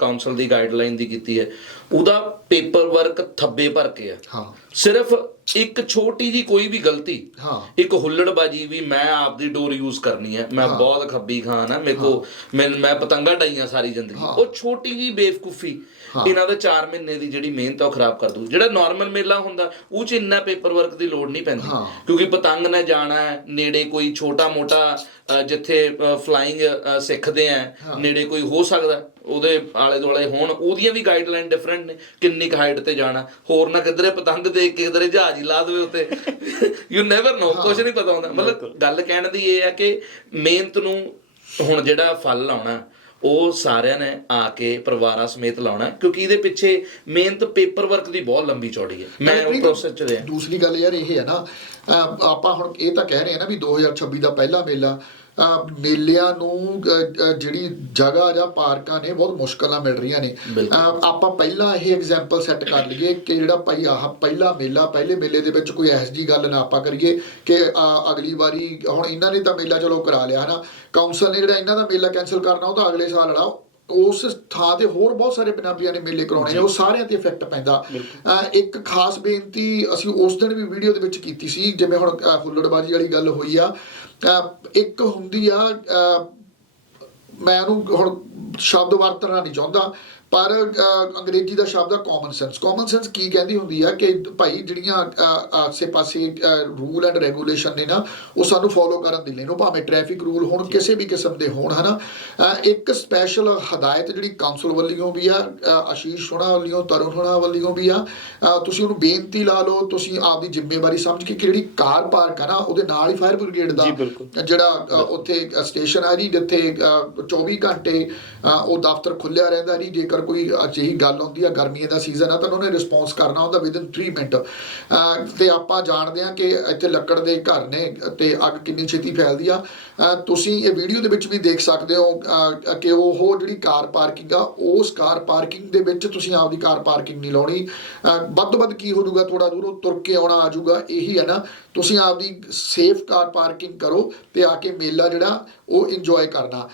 ਕਾਉਂਸਲ ਦੀ ਗਾਈਡਲਾਈਨ ਦੀ ਕੀਤੀ ਹੈ, ਉਹਦਾ ਪੇਪਰ ਵਰਕ ਥੱਬੇ ਭਰ ਕੇ ਆ। ਹਾਂ। ਸਿਰਫ ਇੱਕ ਛੋਟੀ ਜੀ ਕੋਈ ਵੀ ਗਲਤੀ ਹਾਂ। ਇੱਕ ਹੁੱਲੜਬਾਜੀ ਵੀ ਮੈਂ ਆਪਦੀ ਡੋਰ ਯੂਜ਼ ਕਰਨੀ ਹੈ ਮੈਂ ਬਹੁਤ ਖੱਬੀ ਖਾਨ ਆ ਮੇਰੇ ਕੋ ਮੈਂ ਮੈਂ ਪਤੰਗਾ ਡਾਈਆਂ ਸਾਰੀ ਜ਼ਿੰਦਗੀ। ਉਹ ਛੋਟੀ ਜੀ ਬੇਵਕੂਫੀ। ਇਹਨਾਂ ਦੇ 4 ਮਹੀਨੇ ਦੀ ਜਿਹੜੀ ਮਿਹਨਤ ਆ ਉਹ ਖਰਾਬ ਕਰ ਦੂ ਜਿਹੜਾ ਨਾਰਮਲ ਮੇਲਾ ਹੁੰਦਾ ਉਹ ਚ ਇੰਨਾ ਪੇਪਰ ਵਰਕ ਦੀ ਲੋੜ ਨਹੀਂ ਪੈਂਦੀ। ਕਿਉਂਕਿ ਪਤੰਗ ਨੇ ਜਾਣਾ ਹੈ ਨੇੜੇ ਕੋਈ ਛੋਟਾ ਮੋਟਾ ਜਿੱਥੇ ਫਲਾਈਂਗ ਸਿੱਖਦੇ ਆ ਹਾਂ। ਨੇੜੇ ਕੋਈ ਹੋ ਸਕਦਾ ਉਹਦੇ ਆਲੇ ਦੁਆਲੇ ਹੋਣ ਉਹਦੀਆਂ ਵੀ ਗਾਈਡਲਾਈਨ ਡਿਫਰੈਂਟ ਨੇ ਕਿੰਨੀ ਕੁ ਹਾਈਟ ਤੇ ਜਾਣਾ ਹੋਰ ਨਾ ਕਿਧਰੇ ਪਤੰਗ ਦੇਖ ਕੇ ਕਿਧਰੇ ਜਹਾਜ਼ ਹੀ ਲਾ ਦੇਵੇ ਉੱਤੇ। ਯੂ ਨੈਵਰ ਨੋ ਕੁਝ ਨਹੀਂ ਪਤਾ ਹੁੰਦਾ। ਮਤਲਬ ਗੱਲ ਕਹਿਣ ਦੀ ਇਹ ਹੈ ਕਿ ਮਿਹਨਤ ਨੂੰ ਹੁਣ ਜਿਹੜਾ ਫਲ ਲਾਉਣਾ ਉਹ ਸਾਰਿਆਂ ਨੇ ਆ ਕੇ ਪਰਿਵਾਰਾਂ ਸਮੇਤ ਲਾਉਣਾ ਕਿਉਂਕਿ ਇਹਦੇ ਪਿੱਛੇ ਮਿਹਨਤ ਪੇਪਰ ਵਰਕ ਦੀ ਬਹੁਤ ਲੰਬੀ ਚੌੜੀ ਹੈ। ਮੈਂ ਉਹ ਪ੍ਰੋਸੈਸ ਚ ਰਿਹਾ। ਦੂਸਰੀ ਗੱਲ ਯਾਰ ਇਹ ਹੈ ਨਾ ਆਪਾਂ ਹੁਣ ਇਹ ਤਾਂ ਕਹਿ ਰਹੇ ਆ ਨਾ ਵੀ 2026 ਦਾ ਪਹਿਲਾ ਮੇਲਾ ਮੇਲਿਆਂ ਨੂੰ ਜਿਹੜੀ ਜਗ੍ਹਾ ਜਾਂ ਪਾਰਕਾਂ ਨੇ ਬਹੁਤ ਮੁਸ਼ਕਲ ਮਿਲ ਰਹੀਆਂ ਨੇ। ਆਪਾਂ ਪਹਿਲਾਂ ਇਹ ਐਗਜ਼ਾਮਪਲ ਸੈੱਟ ਕਰ ਲਈਏ ਕਿ ਜਿਹੜਾ ਭਾਈ ਆਹ ਪਹਿਲਾ ਮੇਲਾ ਪਹਿਲੇ ਮੇਲੇ ਦੇ ਵਿੱਚ ਕੋਈ ਇਹੋ ਜਿਹੀ ਗੱਲ ਨਾ ਆਪਾਂ ਕਰੀਏ ਕਿ ਅਗਲੀ ਵਾਰੀ ਹੁਣ ਇਹਨਾਂ ਨੇ ਤਾਂ ਮੇਲਾ ਚਲੋ ਕਰਾ ਲਿਆ ਹਨਾ। ਕਾਉਂਸਲ ਨੇ ਜਿਹੜਾ ਇਹਨਾਂ ਦਾ ਮੇਲਾ ਕੈਨਸਲ ਕਰਨਾ ਉਹ ਤਾਂ ਅਗਲੇ ਸਾਲ ਲਾਓ ਉਸ ਥਾਂ ਤੇ ਹੋਰ ਬਹੁਤ ਸਾਰੇ ਪੰਜਾਬੀਆਂ ਨੇ ਮੇਲੇ ਕਰਾਉਣੇ ਨੇ ਉਹ ਸਾਰਿਆਂ ਤੇ ਇਫੈਕਟ ਪੈਂਦਾ। ਇੱਕ ਖਾਸ ਬੇਨਤੀ ਅਸੀਂ ਉਸ ਦਿਨ ਵੀ ਵੀਡੀਓ ਦੇ ਵਿੱਚ ਕੀਤੀ ਸੀ ਜਿਵੇਂ ਹੁਣ ਹੁੱਲੜਬਾਜੀ ਵਾਲੀ ਗੱਲ ਹੋਈ ਆ। ਇੱਕ ਹੁੰਦੀ ਆ ਮੈਂ ਉਹਨੂੰ ਹੁਣ ਸ਼ਬਦ ਵਰਤਣਾ ਨਹੀਂ ਚਾਹੁੰਦਾ। ਪਰ ਅੰਗਰੇਜ਼ੀ ਦਾ ਸ਼ਬਦ ਆ ਕਾਮਨ ਸੈਂਸ ਕਾਮਨ ਸੈਂਸ ਕੀ ਕਹਿੰਦੀ ਹੁੰਦੀ ਆ ਕਿ ਭਾਈ ਜਿਹੜੀਆਂ ਆਸੇ-ਪਾਸੇ ਰੂਲ ਐਂਡ ਰੈਗੂਲੇਸ਼ਨ ਨੇ ਨਾ ਉਹ ਸਾਨੂੰ ਫੋਲੋ ਕਰਨ ਦੀ ਲੈਣ ਉਹ ਭਾਵੇਂ ਟ੍ਰੈਫਿਕ ਰੂਲ ਹੋਣ ਕਿਸੇ ਵੀ ਕਿਸਮ ਦੇ ਹੋਣ ਹਨਾ? ਇੱਕ ਸਪੈਸ਼ਲ ਹਦਾਇਤ ਜਿਹੜੀ ਕਾਉਂਸਲ ਵੱਲੋਂ ਵੀ ਆ ਆਸ਼ੀਸ਼ ਹੋਣਾ ਵੱਲੋਂ ਤਰੁਣ ਹੋਣਾ ਵੱਲੋਂ ਵੀ ਆ ਤੁਸੀਂ ਉਹਨੂੰ ਬੇਨਤੀ ਲਾ ਲਓ ਤੁਸੀਂ ਆਪਦੀ ਜ਼ਿੰਮੇਵਾਰੀ ਸਮਝ ਕੇ ਕਿ ਜਿਹੜੀ ਕਾਰ ਪਾਰਕ ਆ ਨਾ ਉਹਦੇ ਨਾਲ ਹੀ ਫਾਇਰ ਬ੍ਰਿਗੇਡ ਦਾ ਜੀ। ਜਿਹੜਾ ਉੱਥੇ ਸਟੇਸ਼ਨ ਹੈ ਜੀ ਜਿੱਥੇ ਅ, 24 ਘੰਟੇ ਉਹ ਦਫ਼ਤਰ ਖੁੱਲਿਆ ਰਹਿੰਦਾ ਨਹੀਂ ਜੇਕਰ ਕੋਈ ਅਜਿਹੀ ਗੱਲ ਆਉਂਦੀ ਆ ਗਰਮੀਆਂ ਦਾ ਸੀਜ਼ਨ ਆ ਤਾਂ ਉਹਨੇ ਰਿਸਪੌਂਸ ਕਰਨਾ ਹੁੰਦਾ ਵਿਦਨ 3 ਮਿੰਟ ਅ, ਤੇ ਆਪਾਂ ਜਾਣਦੇ ਆ ਕਿ ਇੱਥੇ ਲੱਕੜ ਦੇ ਘਰ ਨੇ ਤੇ ਅੱਗ ਕਿੰਨੀ ਛੇਤੀ ਫੈਲਦੀ ਆ। ਤੁਸੀਂ ਇਹ ਵੀਡੀਓ ਦੇ ਵਿੱਚ ਵੀ ਦੇਖ ਸਕਦੇ ਹੋ ਕਿ ਉਹ ਜਿਹੜੀ ਕਾਰ ਪਾਰਕਿੰਗ ਆ ਉਸ ਕਾਰ ਪਾਰਕਿੰਗ ਦੇ ਵਿੱਚ ਤੁਸੀਂ ਆਪਦੀ ਕਾਰ ਪਾਰਕਿੰਗ ਨਹੀਂ ਲਾਉਣੀ। ਵੱਧ ਵੱਧ ਕੀ ਹੋ ਜਾਊਗਾ ਥੋੜਾ ਦੂਰੋਂ ਤੁਰ ਕੇ ਆਉਣਾ ਆ ਜਾਊਗਾ ਇਹੀ ਹੈ ਨਾ। ਤੁਸੀਂ ਆਪਦੀ ਸੇਫ ਕਾਰ ਪਾਰਕਿੰਗ ਕਰੋ ਤੇ ਆ ਕੇ ਮੇਲਾ ਜਿਹੜਾ ਉਹ ਇੰਜੋਏ ਕਰਨਾ।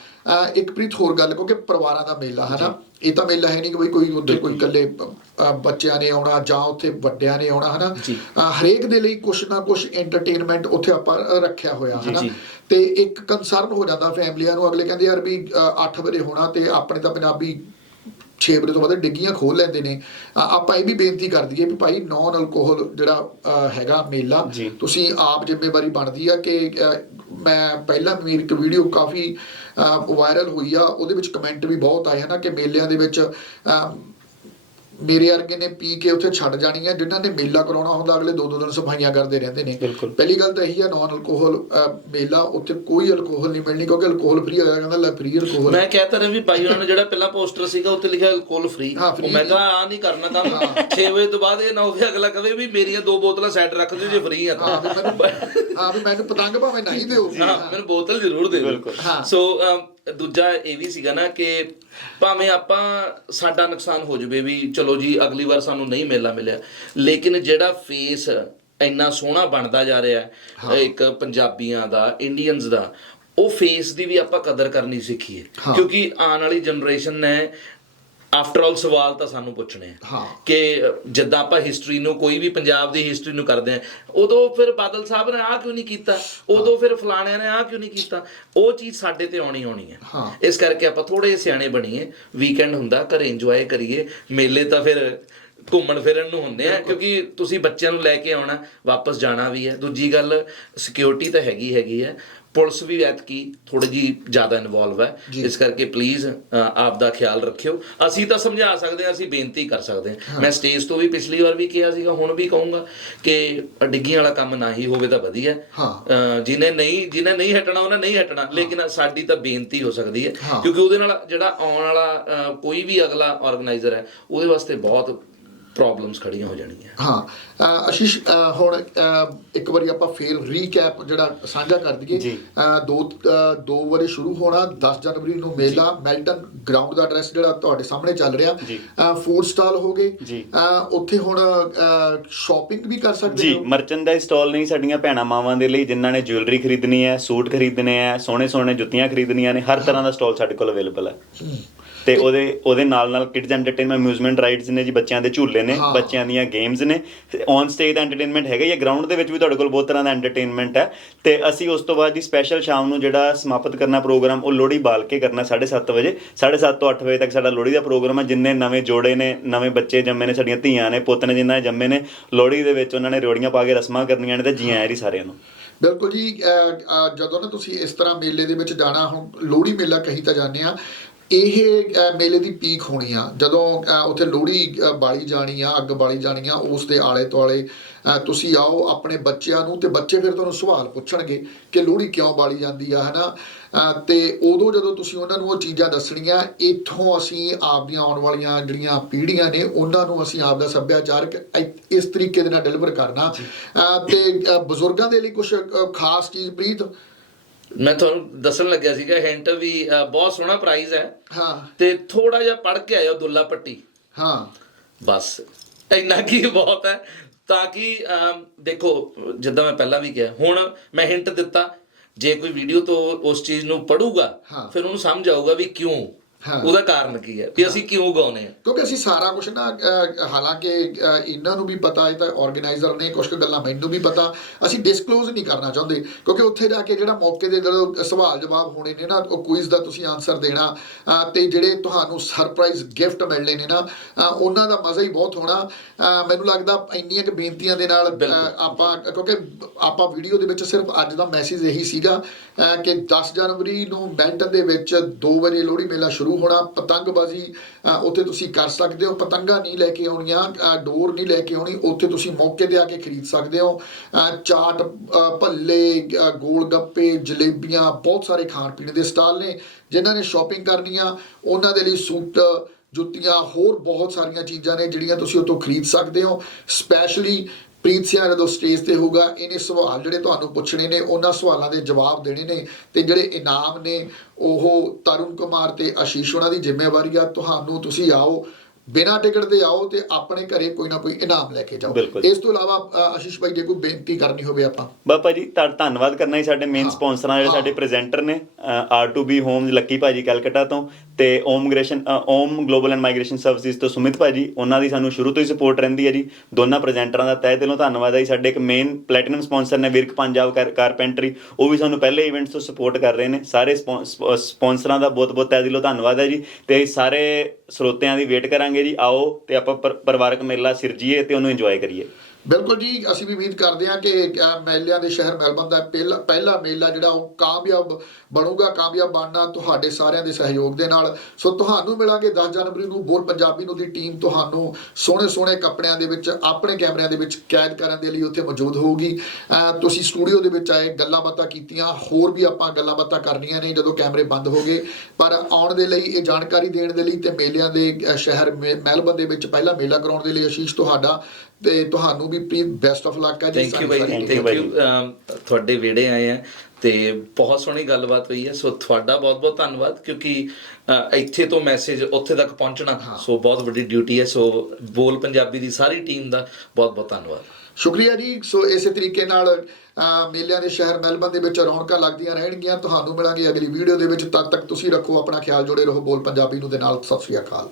ਇੱਕ ਪ੍ਰੀਤ ਹੋਰ ਗੱਲ ਕਿਉਂਕਿ ਪਰਿਵਾਰਾਂ ਦਾ ਮੇਲਾ ਹੈ ਨਾ ਇਹ ਤਾਂ ਮੇਲਾ ਹੈ ਨਹੀਂ ਕਿ ਬਈ ਕੋਈ ਉੱਥੇ ਕੋਈ ਇਕੱਲੇ ਬੱਚਿਆਂ ਨੇ ਆਉਣਾ ਜਾਂ ਉੱਥੇ ਵੱਡਿਆਂ ਨੇ ਆਉਣਾ ਹਨਾ? ਹਰੇਕ ਦੇ ਲਈ ਕੁਛ ਨਾ ਕੁਛ ਐਂਟਰਟੇਨਮੈਂਟ ਉੱਥੇ ਆਪਾਂ ਰੱਖਿਆ ਹੋਇਆ ਹਨਾ। ਤੇ ਇੱਕ ਕੰਸਰਨ ਹੋ ਜਾਂਦਾ ਫੈਮਲੀਆਂ ਨੂੰ ਅਗਲੇ ਕਹਿੰਦੇ ਯਾਰ ਵੀ 8 ਵਜੇ ਹੋਣਾ ਤੇ ਆਪਣੇ ਤਾਂ ਪੰਜਾਬੀ 6 ਵਜੇ ਤੋਂ ਬਾਅਦ ਡਿੱਗੀਆਂ ਖੋਲ ਲੈਂਦੇ ਨੇ। ਆਪਾਂ ਇਹ ਵੀ ਬੇਨਤੀ ਕਰ ਦਈਏ ਵੀ ਭਾਈ ਨਾਨ ਅਲਕੋਹਲ ਜਿਹੜਾ ਹੈਗਾ ਮੇਲਾ। ਤੁਸੀਂ ਆਪ ਜ਼ਿੰਮੇਵਾਰੀ ਬਣਦੀ ਆ ਕਿ ਮੈਂ ਪਹਿਲਾਂ ਮੇਰੀ ਇੱਕ ਵੀਡੀਓ ਕਾਫੀ ਵਾਇਰਲ ਹੋਈ ਆ ਉਹਦੇ ਵਿੱਚ ਕਮੈਂਟ ਵੀ ਬਹੁਤ ਆਏ ਹਨ ਕਿ ਮੇਲਿਆਂ ਦੇ ਵਿੱਚ ਮੇਰੇ ਵਰਗੇ ਨੇ ਪੀ ਕੇ ਉੱਥੇ ਛੱਡ ਜਾਣੀ ਆ ਜਿਨ੍ਹਾਂ ਨੇ ਮੇਲਾ ਕਰਾਉਣਾ ਹੁੰਦਾ ਅਗਲੇ ਦੋ ਦੋ ਦਿਨ ਸਫਾਈਆਂ ਕਰਦੇ ਰਹਿੰਦੇ ਨੇ। ਪਹਿਲੀ ਗੱਲ ਤਾਂ ਇਹੀ ਆ ਨਾਨ ਅਲਕੋਹਲ ਮੇਲਾ ਉੱਥੇ ਕੋਈ ਅਲਕੋਹਲ ਨਹੀਂ ਮਿਲਣੀ ਕਿਉਂਕਿ ਅਲਕੋਹਲ ਫ੍ਰੀ ਅਗਲਾ ਕਹਿੰਦਾ ਲੈ ਫ੍ਰੀ ਅਲਕੋਹਲ ਮੈਂ ਕਹਿਤਾ ਰਿਹਾ ਵੀ ਭਾਈ ਉਹਨਾਂ ਨੇ ਜਿਹੜਾ ਪਹਿਲਾਂ ਪੋਸਟਰ ਸੀਗਾ ਉੱਤੇ ਲਿਖਿਆ ਕੋਲ ਫ੍ਰੀ ਹਾਂ, free ਮੈਂ ਕਿਹਾ ਆ ਨਹੀਂ ਕਰਨਾ ਕੰਮ 6 ਵਜੇ ਤੋਂ ਬਾਅਦ ਇਹ ਨਾ ਹੋਵੇ ਅਗਲਾ ਕਵੇ ਵੀ ਮੇਰੀਆਂ ਦੋ ਬੋਤਲਾਂ ਸਾਈਡ ਰੱਖ ਦਿਓ ਜੇ ਫ੍ਰੀ ਆ ਤਾਂ। ਹਾਂ ਵੀ ਮੈਨੂੰ ਹਾਂ ਪਤੰਗ ਭਾਵੇਂ ਨਹੀਂ ਦਿਓ। ਹਾਂ ਮੈਨੂੰ ਬੋਤਲ ਜ਼ਰੂਰ ਦੇ ਦਿਓ। ਬਿਲਕੁਲ। ਹਾਂ। ਸੋ ਦੂਜਾ ਇਹ ਵੀ ਸੀਗਾ ਨਾ ਕਿ ਭਾਵੇਂ ਆਪਾਂ ਸਾਡਾ ਨੁਕਸਾਨ ਹੋ ਜਵੇ ਵੀ ਚਲੋ ਜੀ ਅਗਲੀ ਵਾਰ ਸਾਨੂੰ ਨਹੀਂ ਮੇਲਾ ਮਿਲਿਆ। ਲੇਕਿਨ ਜਿਹੜਾ ਫੇਸ ਇੰਨਾ ਸੋਹਣਾ ਬਣਦਾ ਜਾ ਰਿਹਾ ਹੈ ਇੱਕ ਪੰਜਾਬੀਆਂ ਦਾ ਇੰਡੀਅਨਸ ਦਾ ਉਹ ਫੇਸ ਦੀ ਵੀ ਆਪਾਂ ਕਦਰ ਕਰਨੀ ਸਿੱਖੀਏ। ਕਿਉਂਕਿ ਆਉਣ ਵਾਲੀ ਜਨਰੇਸ਼ਨ ਨੇ ਆਫਟਰ ਆਲ ਸਵਾਲ ਤਾਂ ਸਾਨੂੰ ਪੁੱਛਣੇ ਆ। ਕਿ ਜਿੱਦਾਂ ਆਪਾਂ ਹਿਸਟਰੀ ਨੂੰ ਕੋਈ ਵੀ ਪੰਜਾਬ ਦੀ ਹਿਸਟਰੀ ਨੂੰ ਕਰਦੇ ਆ ਉਦੋਂ ਫਿਰ ਬਾਦਲ ਸਾਹਿਬ ਨੇ ਆਹ ਕਿਉਂ ਨਹੀਂ ਕੀਤਾ? ਉਦੋਂ ਫਿਰ ਫਲਾਣਿਆਂ ਨੇ ਆਹ ਕਿਉਂ ਨਹੀਂ ਕੀਤਾ? ਉਹ ਚੀਜ਼ ਸਾਡੇ ਤੇ ਆਉਣੀ ਆਉਣੀ ਹਾਂ। ਇਸ ਕਰਕੇ ਆਪਾਂ ਥੋੜੇ ਸਿਆਣੇ ਬਣੀਏ ਵੀਕਐਂਡ ਹੁੰਦਾ ਘਰੇ ਇੰਜੋਏ ਕਰੀਏ। ਮੇਲੇ ਤਾਂ ਫਿਰ ਘੁੰਮਣ ਫਿਰਨ ਨੂੰ ਹੁੰਦੇ ਆ ਕਿਉਂਕਿ ਤੁਸੀਂ ਬੱਚਿਆਂ ਨੂੰ ਲੈ ਕੇ ਆਉਣਾ ਵਾਪਸ ਜਾਣਾ ਵੀ ਹੈ ਦੂਜੀ ਗੱਲ ਸਿਕਿਉਰਿਟੀ ਤਾਂ ਹੈਗੀ ਹੈਗੀ ਹੈ ਪੁਲਿਸ ਵੀ ਐਤਕੀ ਥੋੜੀ ਜੀ ਜ਼ਿਆਦਾ ਇਨਵੋਲਵ ਹੈ। ਇਸ ਕਰਕੇ ਪਲੀਜ਼ ਆਪ ਦਾ ਖਿਆਲ ਰੱਖਿਓ। ਅਸੀਂ ਤਾਂ ਸਮਝਾ ਸਕਦੇ ਹਾਂ ਅਸੀਂ ਬੇਨਤੀ ਕਰ ਸਕਦੇ ਹਾਂ। ਮੈਂ ਸਟੇਜ ਤੋਂ ਵੀ ਪਿਛਲੀ ਵਾਰ ਵੀ ਕਿਹਾ ਸੀਗਾ ਹੁਣ ਵੀ ਕਹੂੰਗਾ ਕਿ ਡਿੱਗੀਆਂ ਵਾਲਾ ਕੰਮ ਨਾ ਹੀ ਹੋਵੇ ਤਾਂ ਵਧੀਆ। ਜਿਹਨੇ ਨਹੀਂ ਜਿਹਨੇ ਨਹੀਂ ਹਟਣਾ ਉਹਨੇ ਨਹੀਂ ਹਟਣਾ। ਲੇਕਿਨ ਸਾਡੀ ਤਾਂ ਬੇਨਤੀ ਹੋ ਸਕਦੀ ਹੈ। ਕਿਉਂਕਿ ਉਹਦੇ ਨਾਲ ਜਿਹੜਾ ਆਉਣ ਵਾਲਾ ਕੋਈ ਵੀ ਅਗਲਾ ਆਰਗੇਨਾਈਜ਼ਰ ਹੈ ਉਹਦੇ ਵਾਸਤੇ ਬਹੁਤ ਪ੍ਰੋਬਲਮਸ ਖੜੀਆਂ ਹੋ ਜਾਣਗੀਆਂ। ਹਾਂ ਅ, ਆਸ਼ੀਸ਼ ਅ, ਹੁਣ ਇੱਕ ਵਾਰੀ ਆਪਾਂ ਫੇਰ ਰੀਕੈਪ ਜਿਹੜਾ ਸਾਂਝਾ ਕਰ ਦਈਏ। ਦੋ ਦੋ ਵਾਰੀ ਸ਼ੁਰੂ ਹੋਣਾ 10 ਜਨਵਰੀ ਨੂੰ ਮੇਲਾ ਮੈਲਟਨ ਗਰਾਊਂਡ ਦਾ ਐਡਰੈਸ ਜਿਹੜਾ ਤੁਹਾਡੇ ਸਾਹਮਣੇ ਚੱਲ ਰਿਹਾ। ਫੂਡ ਸਟਾਲ ਹੋ ਗਏ। ਉੱਥੇ ਹੁਣ ਸ਼ਾਪਿੰਗ ਵੀ ਕਰ ਸਕਦੇ ਜੀ ਮਰਚੈਂਡਾਈਜ਼ ਸਟਾਲ ਨਹੀਂ ਸਾਡੀਆਂ ਭੈਣਾਂ ਮਾਵਾਂ ਦੇ ਲਈ ਜਿਨ੍ਹਾਂ ਨੇ ਜੁਐਲਰੀ ਖਰੀਦਣੀ ਹੈ ਸੂਟ ਖਰੀਦਣੇ ਹੈ ਸੋਹਣੇ ਸੋਹਣੇ ਜੁੱਤੀਆਂ ਖਰੀਦਣੀਆਂ ਨੇ ਹਰ ਤਰ੍ਹਾਂ ਦਾ ਸਟਾਲ ਸਾਡੇ ਕੋਲ ਅਵੇਲੇਬਲ ਹੈ। ਤੇ ਉਹਦੇ ਉਹਦੇ ਨਾਲ ਨਾਲ ਕਿਡਸ ਐਂਟਰਟੇਨਮੈਂਟ ਅਮਿਊਜ਼ਮੈਂਟ ਰਾਈਡਸ ਨੇ ਜੀ ਬੱਚਿਆਂ ਦੇ ਝੂਲੇ ਨੇ। ਬੱਚਿਆਂ ਦੀਆਂ ਗੇਮਸ ਨੇ। ਔਨ ਸਟੇਜ ਦਾ ਐਂਟਰਟੇਨਮੈਂਟ ਹੈਗਾ ਹੈ ਗਰਾਊਂਡ ਦੇ ਵਿੱਚ ਵੀ ਤੁਹਾਡੇ ਕੋਲ ਬਹੁਤ ਤਰ੍ਹਾਂ ਦਾ ਐਂਟਰਟੇਨਮੈਂਟ ਹੈ। ਤੇ ਅਸੀਂ ਉਸ ਤੋਂ ਬਾਅਦ ਜੀ ਸਪੈਸ਼ਲ ਸ਼ਾਮ ਨੂੰ ਜਿਹੜਾ ਸਮਾਪਤ ਕਰਨਾ ਪ੍ਰੋਗਰਾਮ ਉਹ ਲੋਹੜੀ ਬਾਲ ਕੇ ਕਰਨਾ 7:30 ਵਜੇ। 7:30 ਤੋਂ 8 ਵਜੇ ਤੱਕ ਸਾਡਾ ਲੋਹੜੀ ਦਾ ਪ੍ਰੋਗਰਾਮ ਹੈ ਜਿੰਨੇ ਨਵੇਂ ਜੋੜੇ ਨੇ ਨਵੇਂ ਬੱਚੇ ਜੰਮੇ ਨੇ ਸਾਡੀਆਂ ਧੀਆਂ ਨੇ ਪੁੱਤ ਨੇ ਜਿਨ੍ਹਾਂ ਦੇ ਜੰਮੇ ਨੇ ਲੋਹੜੀ ਦੇ ਵਿੱਚ ਉਹਨਾਂ ਨੇ ਰਿਓੜੀਆਂ ਪਾ ਕੇ ਰਸਮਾਂ ਕਰਨੀਆਂ ਨੇ ਤੇ ਜੀ ਆਇਆਂ ਜੀ ਸਾਰਿਆਂ ਨੂੰ। ਬਿਲਕੁਲ ਜੀ ਜਦੋਂ ਨਾ ਤੁਸੀਂ ਇਸ ਤਰ੍ਹਾਂ ਮੇਲੇ ਦੇ ਵਿੱਚ ਜਾਣਾ ਹੁਣ ਲੋਹੜੀ ਮੇਲਾ ਕਹੀ ਤਾਂ ਜਾਂਦੇ ਆ ਇਹ ਮੇਲੇ ਦੀ ਪੀਕ ਹੋਣੀ ਆ। ਜਦੋਂ ਉੱਥੇ ਲੋਹੜੀ ਬਾਲੀ ਜਾਣੀ ਆ ਅੱਗ ਬਾਲੀ ਜਾਣੀ ਆ ਉਸ ਦੇ ਆਲੇ ਦੁਆਲੇ ਤੁਸੀਂ ਆਓ ਆਪਣੇ ਬੱਚਿਆਂ ਨੂੰ ਤੇ ਬੱਚੇ ਫਿਰ ਤੁਹਾਨੂੰ ਸਵਾਲ ਪੁੱਛਣਗੇ ਕਿ ਲੋਹੜੀ ਕਿਉਂ ਬਾਲੀ ਜਾਂਦੀ ਆ ਹਨਾ? ਤੇ ਉਦੋਂ ਜਦੋਂ ਤੁਸੀਂ ਉਹਨਾਂ ਨੂੰ ਉਹ ਚੀਜ਼ਾਂ ਦੱਸਣੀਆਂ ਇੱਥੋਂ ਅਸੀਂ ਆਪਦੀਆਂ ਆਉਣ ਵਾਲੀਆਂ ਜਿਹੜੀਆਂ ਪੀੜ੍ਹੀਆਂ ਨੇ ਉਹਨਾਂ ਨੂੰ ਅਸੀਂ ਆਪ ਦਾ ਸੱਭਿਆਚਾਰਕ ਇਸ ਤਰੀਕੇ ਦੇ ਨਾਲ ਡਿਲੀਵਰ ਕਰਨਾ। ਤੇ ਬਜ਼ੁਰਗਾਂ ਦੇ ਲਈ ਕੁਝ ਖਾਸ ਚੀਜ਼ ਪ੍ਰੀਤ ਮੈਂ ਤੁਹਾਨੂੰ ਦੱਸਣ ਲੱਗਿਆ ਸੀਗਾ ਹਿੰਟ ਵੀ ਬਹੁਤ ਸੋਹਣਾ ਪ੍ਰਾਈਜ਼ ਹੈ। ਹਾਂ। ਤੇ ਥੋੜਾ ਜਿਹਾ ਪੜ ਕੇ ਆਇਓ ਦੁੱਲਾ ਪੱਟੀ ਹਾਂ। ਬਸ। ਇੰਨਾ ਕੀ ਬਹੁਤ ਹੈ ਤਾਂ ਕਿ ਅਮ, ਦੇਖੋ ਜਿੱਦਾਂ ਮੈਂ ਪਹਿਲਾਂ ਵੀ ਕਿਹਾ ਹੁਣ ਮੈਂ ਹਿੰਟ ਦਿੱਤਾ ਜੇ ਕੋਈ ਵੀਡੀਓ ਤੋਂ ਉਸ ਚੀਜ਼ ਨੂੰ ਪੜੂਗਾ ਹਾਂ। ਫਿਰ ਉਹਨੂੰ ਸਮਝ ਆਊਗਾ ਵੀ ਕਿਉਂ। ਹਾਂ। ਉਹਦਾ ਕਾਰਨ ਕੀ ਹੈ? ਵੀ ਅਸੀਂ ਕਿਉਂ ਗਾਉਨੇ ਆ ਕਿਉਂਕਿ ਅਸੀਂ ਸਾਰਾ ਕੁਝ ਨਾ ਹਾਲਾਂਕਿ ਇਹਨਾਂ ਨੂੰ ਵੀ ਪਤਾ ਹੈ ਤਾਂ ਆਰਗੇਨਾਈਜ਼ਰ ਨੇ ਕੁਝ ਕੁ ਗੱਲਾਂ ਮੈਨੂੰ ਵੀ ਪਤਾ। ਅਸੀਂ ਡਿਸਕਲੋਜ਼ ਨਹੀਂ ਕਰਨਾ ਚਾਹੁੰਦੇ ਕਿਉਂਕਿ ਉੱਥੇ ਜਾ ਕੇ ਜਿਹੜਾ ਮੌਕੇ ਦੇ ਜਦੋਂ ਸਵਾਲ ਜਵਾਬ ਹੋਣੇ ਨੇ ਨਾ ਉਹ ਕੁਇਜ਼ ਦਾ ਤੁਸੀਂ ਆਨਸਰ ਦੇਣਾ ਤੇ ਜਿਹੜੇ ਤੁਹਾਨੂੰ ਸਰਪ੍ਰਾਈਜ਼ ਗਿਫਟ ਮਿਲਣੇ ਨੇ ਨਾ ਉਹਨਾਂ ਦਾ ਮਜ਼ਾ ਹੀ ਬਹੁਤ ਹੋਣਾ। ਮੈਨੂੰ ਲੱਗਦਾ ਇੰਨੀਆਂ ਕਿ ਬੇਨਤੀਆਂ ਦੇ ਨਾਲ ਆਪਾਂ ਕਿਉਂਕਿ ਆਪਾਂ ਵੀਡੀਓ ਦੇ ਵਿੱਚ ਸਿਰਫ ਅੱਜ ਦਾ ਮੈਸੇਜ ਇਹੀ ਸੀਗਾ ਕਿ 10 ਜਨਵਰੀ ਨੂੰ ਬੈਂਟਨ ਦੇ ਵਿੱਚ 2 ਵਜੇ ਲੋਹੜੀ ਮੇਲਾ ਸ਼ੁਰੂ ਹੋਣਾ, ਪਤੰਗਬਾਜ਼ੀ ਉੱਥੇ ਤੁਸੀਂ ਕਰ ਸਕਦੇ ਹੋ। ਪਤੰਗਾਂ ਨਹੀਂ ਲੈ ਕੇ ਆਉਣੀਆਂ ਡੋਰ ਨਹੀਂ ਲੈ ਕੇ ਆਉਣੀ, ਉੱਥੇ ਤੁਸੀਂ ਮੌਕੇ ਤੇ ਆ ਕੇ ਖਰੀਦ ਸਕਦੇ ਹੋ। ਚਾਟ ਭੱਲੇ ਗੋਲ ਗੱਪੇ, ਜਲੇਬੀਆਂ, ਬਹੁਤ ਸਾਰੇ ਖਾਣ ਪੀਣ ਦੇ ਸਟਾਲ ਨੇ, ਜਿਨ੍ਹਾਂ ਨੇ ਸ਼ਾਪਿੰਗ ਕਰਨੀ ਆ ਉਹਨਾਂ ਦੇ ਲਈ ਸੂਟ, ਜੁੱਤੀਆਂ, ਹੋਰ ਬਹੁਤ ਸਾਰੀਆਂ ਚੀਜ਼ਾਂ ਨੇ ਜਿਹੜੀਆਂ ਤੁਸੀਂ ਉੱਥੋਂ ਖਰੀਦ ਸਕਦੇ ਹੋ। ਸਪੈਸ਼ਲੀ ਪ੍ਰੀਤ ਸਿੰਘ ਜਦੋਂ ਸਟੇਜ ਤੇ ਹੋਊਗਾ, ਇਹਨੇ ਸਵਾਲ ਜਿਹੜੇ ਤੁਹਾਨੂੰ ਪੁੱਛਣੇ ਨੇ, ਉਹਨਾਂ ਸਵਾਲਾਂ ਦੇ ਜਵਾਬ ਦੇਣੇ ਨੇ ਤੇ ਜਿਹੜੇ ਇਨਾਮ ਨੇ, ਉਹ ਤਰੁਣ ਕੁਮਾਰ ਤੇ ਆਸ਼ੀਸ਼ ਉਹਨਾਂ ਦੀ ਜ਼ਿੰਮੇਵਾਰੀ ਆ। ਤੁਹਾਨੂੰ ਤੁਸੀਂ ਆਓ ਬਿਨਾਂ ਟਿਕਟ ਦੇ ਆਓ ਤੇ ਆਪਣੇ ਘਰੇ ਕੋਈ ਨਾ ਕੋਈ ਇਨਾਮ ਲੈ ਕੇ ਜਾਓ। ਇਸ ਤੋਂ ਇਲਾਵਾ ਆਸ਼ੀਸ਼ ਭਾਈ ਜੇ ਕੋਈ ਬੇਨਤੀ ਕਰਨੀ ਹੋਵੇ ਆਪਾਂ। ਬਾਪਾ ਜੀ ਧੰਨਵਾਦ ਕਰਨਾ ਹੀ ਸਾਡੇ ਮੇਨ ਸਪਾਂਸਰਾਂ ਜਿਹੜੇ। ਸਾਡੇ ਪ੍ਰੈਜ਼ੈਂਟਰ ਨੇ R2B ਹੋਮਸ ਲੱਕੀ ਭਾਜੀ ਕੈਲਕਟਾ ਤੋਂ ਤੇ Om migration Om global and migration services ਤੋਂ ਸੁਮਿਤ ਭਾਜੀ ਉਹਨਾਂ ਦੀ ਸਾਨੂੰ ਸ਼ੁਰੂ ਤੋਂ ਹੀ ਸਪੋਰਟ ਰਹਿੰਦੀ ਹੈ ਜੀ। ਦੋਨਾਂ ਪ੍ਰੈਜ਼ੈਂਟਰਾਂ ਦਾ ਤਹਿ ਦਿਲੋਂ ਧੰਨਵਾਦ ਹੈ ਸਾਡੇ ਇੱਕ ਮੇਨ ਪਲੈਟੀਨਮ ਸਪਾਂਸਰ ਨੇ ਵਿਰਕ ਪੰਜਾਬ ਕਾਰ- ਕਾਰਪੈਂਟਰੀ ਉਹ ਵੀ ਸਾਨੂੰ ਪਹਿਲੇ ਇਵੈਂਟਸ ਤੋਂ ਸਪੋਰਟ ਕਰ ਰਹੇ ਨੇ। ਸਾਰੇ ਸਪੌਂ- ਸਪੌ- ਸਪਾਂਸਰਾਂ ਦਾ ਬਹੁਤ ਬਹੁਤ ਤਹਿ ਦਿਲੋਂ ਧੰਨਵਾਦ ਹੈ ਜੀ। ਤੇ ਸਾਰੇ ਸਰੋਤਿਆਂ ਦੀ ਵੇਟ ਕਰਾਂਗੇ। ਜੀ ਆਓ ਤੇ ਆਪਾਂ ਪਰਿਵਾਰਕ ਮੇਲਾ ਸਿਰਜੀਏ ਤੇ ਉਹਨੂੰ ਇੰਜੋਏ ਕਰੀਏ। ਬਿਲਕੁਲ ਜੀ, ਅਸੀਂ ਵੀ ਉਮੀਦ ਕਰਦੇ ਹਾਂ ਕਿ ਮੇਲਿਆਂ ਦੇ ਸ਼ਹਿਰ ਮੈਲਬਨ ਦਾ ਪਹਿਲਾ ਪਹਿਲਾ ਮੇਲਾ ਜਿਹੜਾ ਉਹ ਕਾਮਯਾਬ ਬਣੂਗਾ, ਕਾਮਯਾਬ ਬਣਨਾ ਤੁਹਾਡੇ ਸਾਰਿਆਂ ਦੇ ਸਹਿਯੋਗ ਦੇ ਨਾਲ। ਸੋ ਤੁਹਾਨੂੰ ਮਿਲਾਂਗੇ 10 ਜਨਵਰੀ ਨੂੰ, ਬੋਲ ਪੰਜਾਬੀ ਨੂੰ ਦੀ ਟੀਮ ਤੁਹਾਨੂੰ ਸੋਹਣੇ ਸੋਹਣੇ ਕੱਪੜਿਆਂ ਦੇ ਵਿੱਚ, ਆਪਣੇ ਕੈਮਰਿਆਂ ਦੇ ਵਿੱਚ ਕੈਦ ਕਰਨ ਦੇ ਲਈ ਉੱਥੇ ਮੌਜੂਦ ਹੋਊਗੀ। ਤੁਸੀਂ ਸਟੂਡੀਓ ਦੇ ਵਿੱਚ ਆਏ, ਗੱਲਾਂ ਬਾਤਾਂ ਕੀਤੀਆਂ, ਹੋਰ ਵੀ ਆਪਾਂ ਗੱਲਾਂ ਬਾਤਾਂ ਕਰਨੀਆਂ ਨੇ ਜਦੋਂ ਕੈਮਰੇ ਬੰਦ ਹੋ ਗਏ। ਪਰ ਆਉਣ ਦੇ ਲਈ, ਇਹ ਜਾਣਕਾਰੀ ਦੇਣ ਦੇ ਲਈ ਤੇ ਮੇਲਿਆਂ ਦੇ ਸ਼ਹਿਰ ਮੇ- ਮੈਲਬਨ ਦੇ ਵਿੱਚ ਪਹਿਲਾ ਮੇਲਾ ਕਰਾਉਣ ਦੇ ਲਈ ਆਸ਼ੀਸ਼ ਤੁਹਾਡਾ ਤੇ ਤੁਹਾਨੂੰ ਵੀ ਪ੍ਰੀਤ ਬੈਸਟ ਆਫ ਲੱਕ ਹੈ ਜੀ thank you bye thank. You ਤੁਹਾਡੇ ਵਿੜੇ ਆਏ ਆ ਤੇ ਬਹੁਤ ਸੋਹਣੀ ਗੱਲਬਾਤ ਹੋਈ ਹੈ ਸੋ ਤੁਹਾਡਾ ਬਹੁਤ ਬਹੁਤ ਧੰਨਵਾਦ ਕਿਉਂਕਿ ਇੱਥੇ ਤੋਂ ਮੈਸੇਜ ਉੱਥੇ ਤੱਕ ਪਹੁੰਚਣਾ ਸੋ ਬਹੁਤ ਵੱਡੀ ਡਿਊਟੀ ਹੈ ਸੋ ਬੋਲ ਪੰਜਾਬੀ ਦੀ ਸਾਰੀ ਟੀਮ ਦਾ ਬਹੁਤ ਬਹੁਤ ਧੰਨਵਾਦ। ਸ਼ੁਕਰੀਆ ਜੀ ਸੋ ਇਸੇ ਤਰੀਕੇ ਨਾਲ ਮੇਲਿਆਂ ਦੇ ਸ਼ਹਿਰ ਮੈਲਬਨ ਦੇ ਵਿੱਚ ਰੌਣਕਾਂ ਲੱਗਦੀਆਂ ਰਹਿਣਗੀਆਂ ਤੁਹਾਨੂੰ ਮਿਲਾਂਗੇ ਅਗਲੀ ਵੀਡੀਓ ਦੇ ਵਿੱਚ ਤਦ ਤੱਕ ਤੁਸੀਂ ਰੱਖੋ ਆਪਣਾ ਖਿਆਲ ਜੋੜੇ ਰਹੋ ਬੋਲ ਪੰਜਾਬੀ ਨੂੰ ਦੇ ਨਾਲ ਸਤਿ ਸ਼੍ਰੀ ਅਕਾਲ।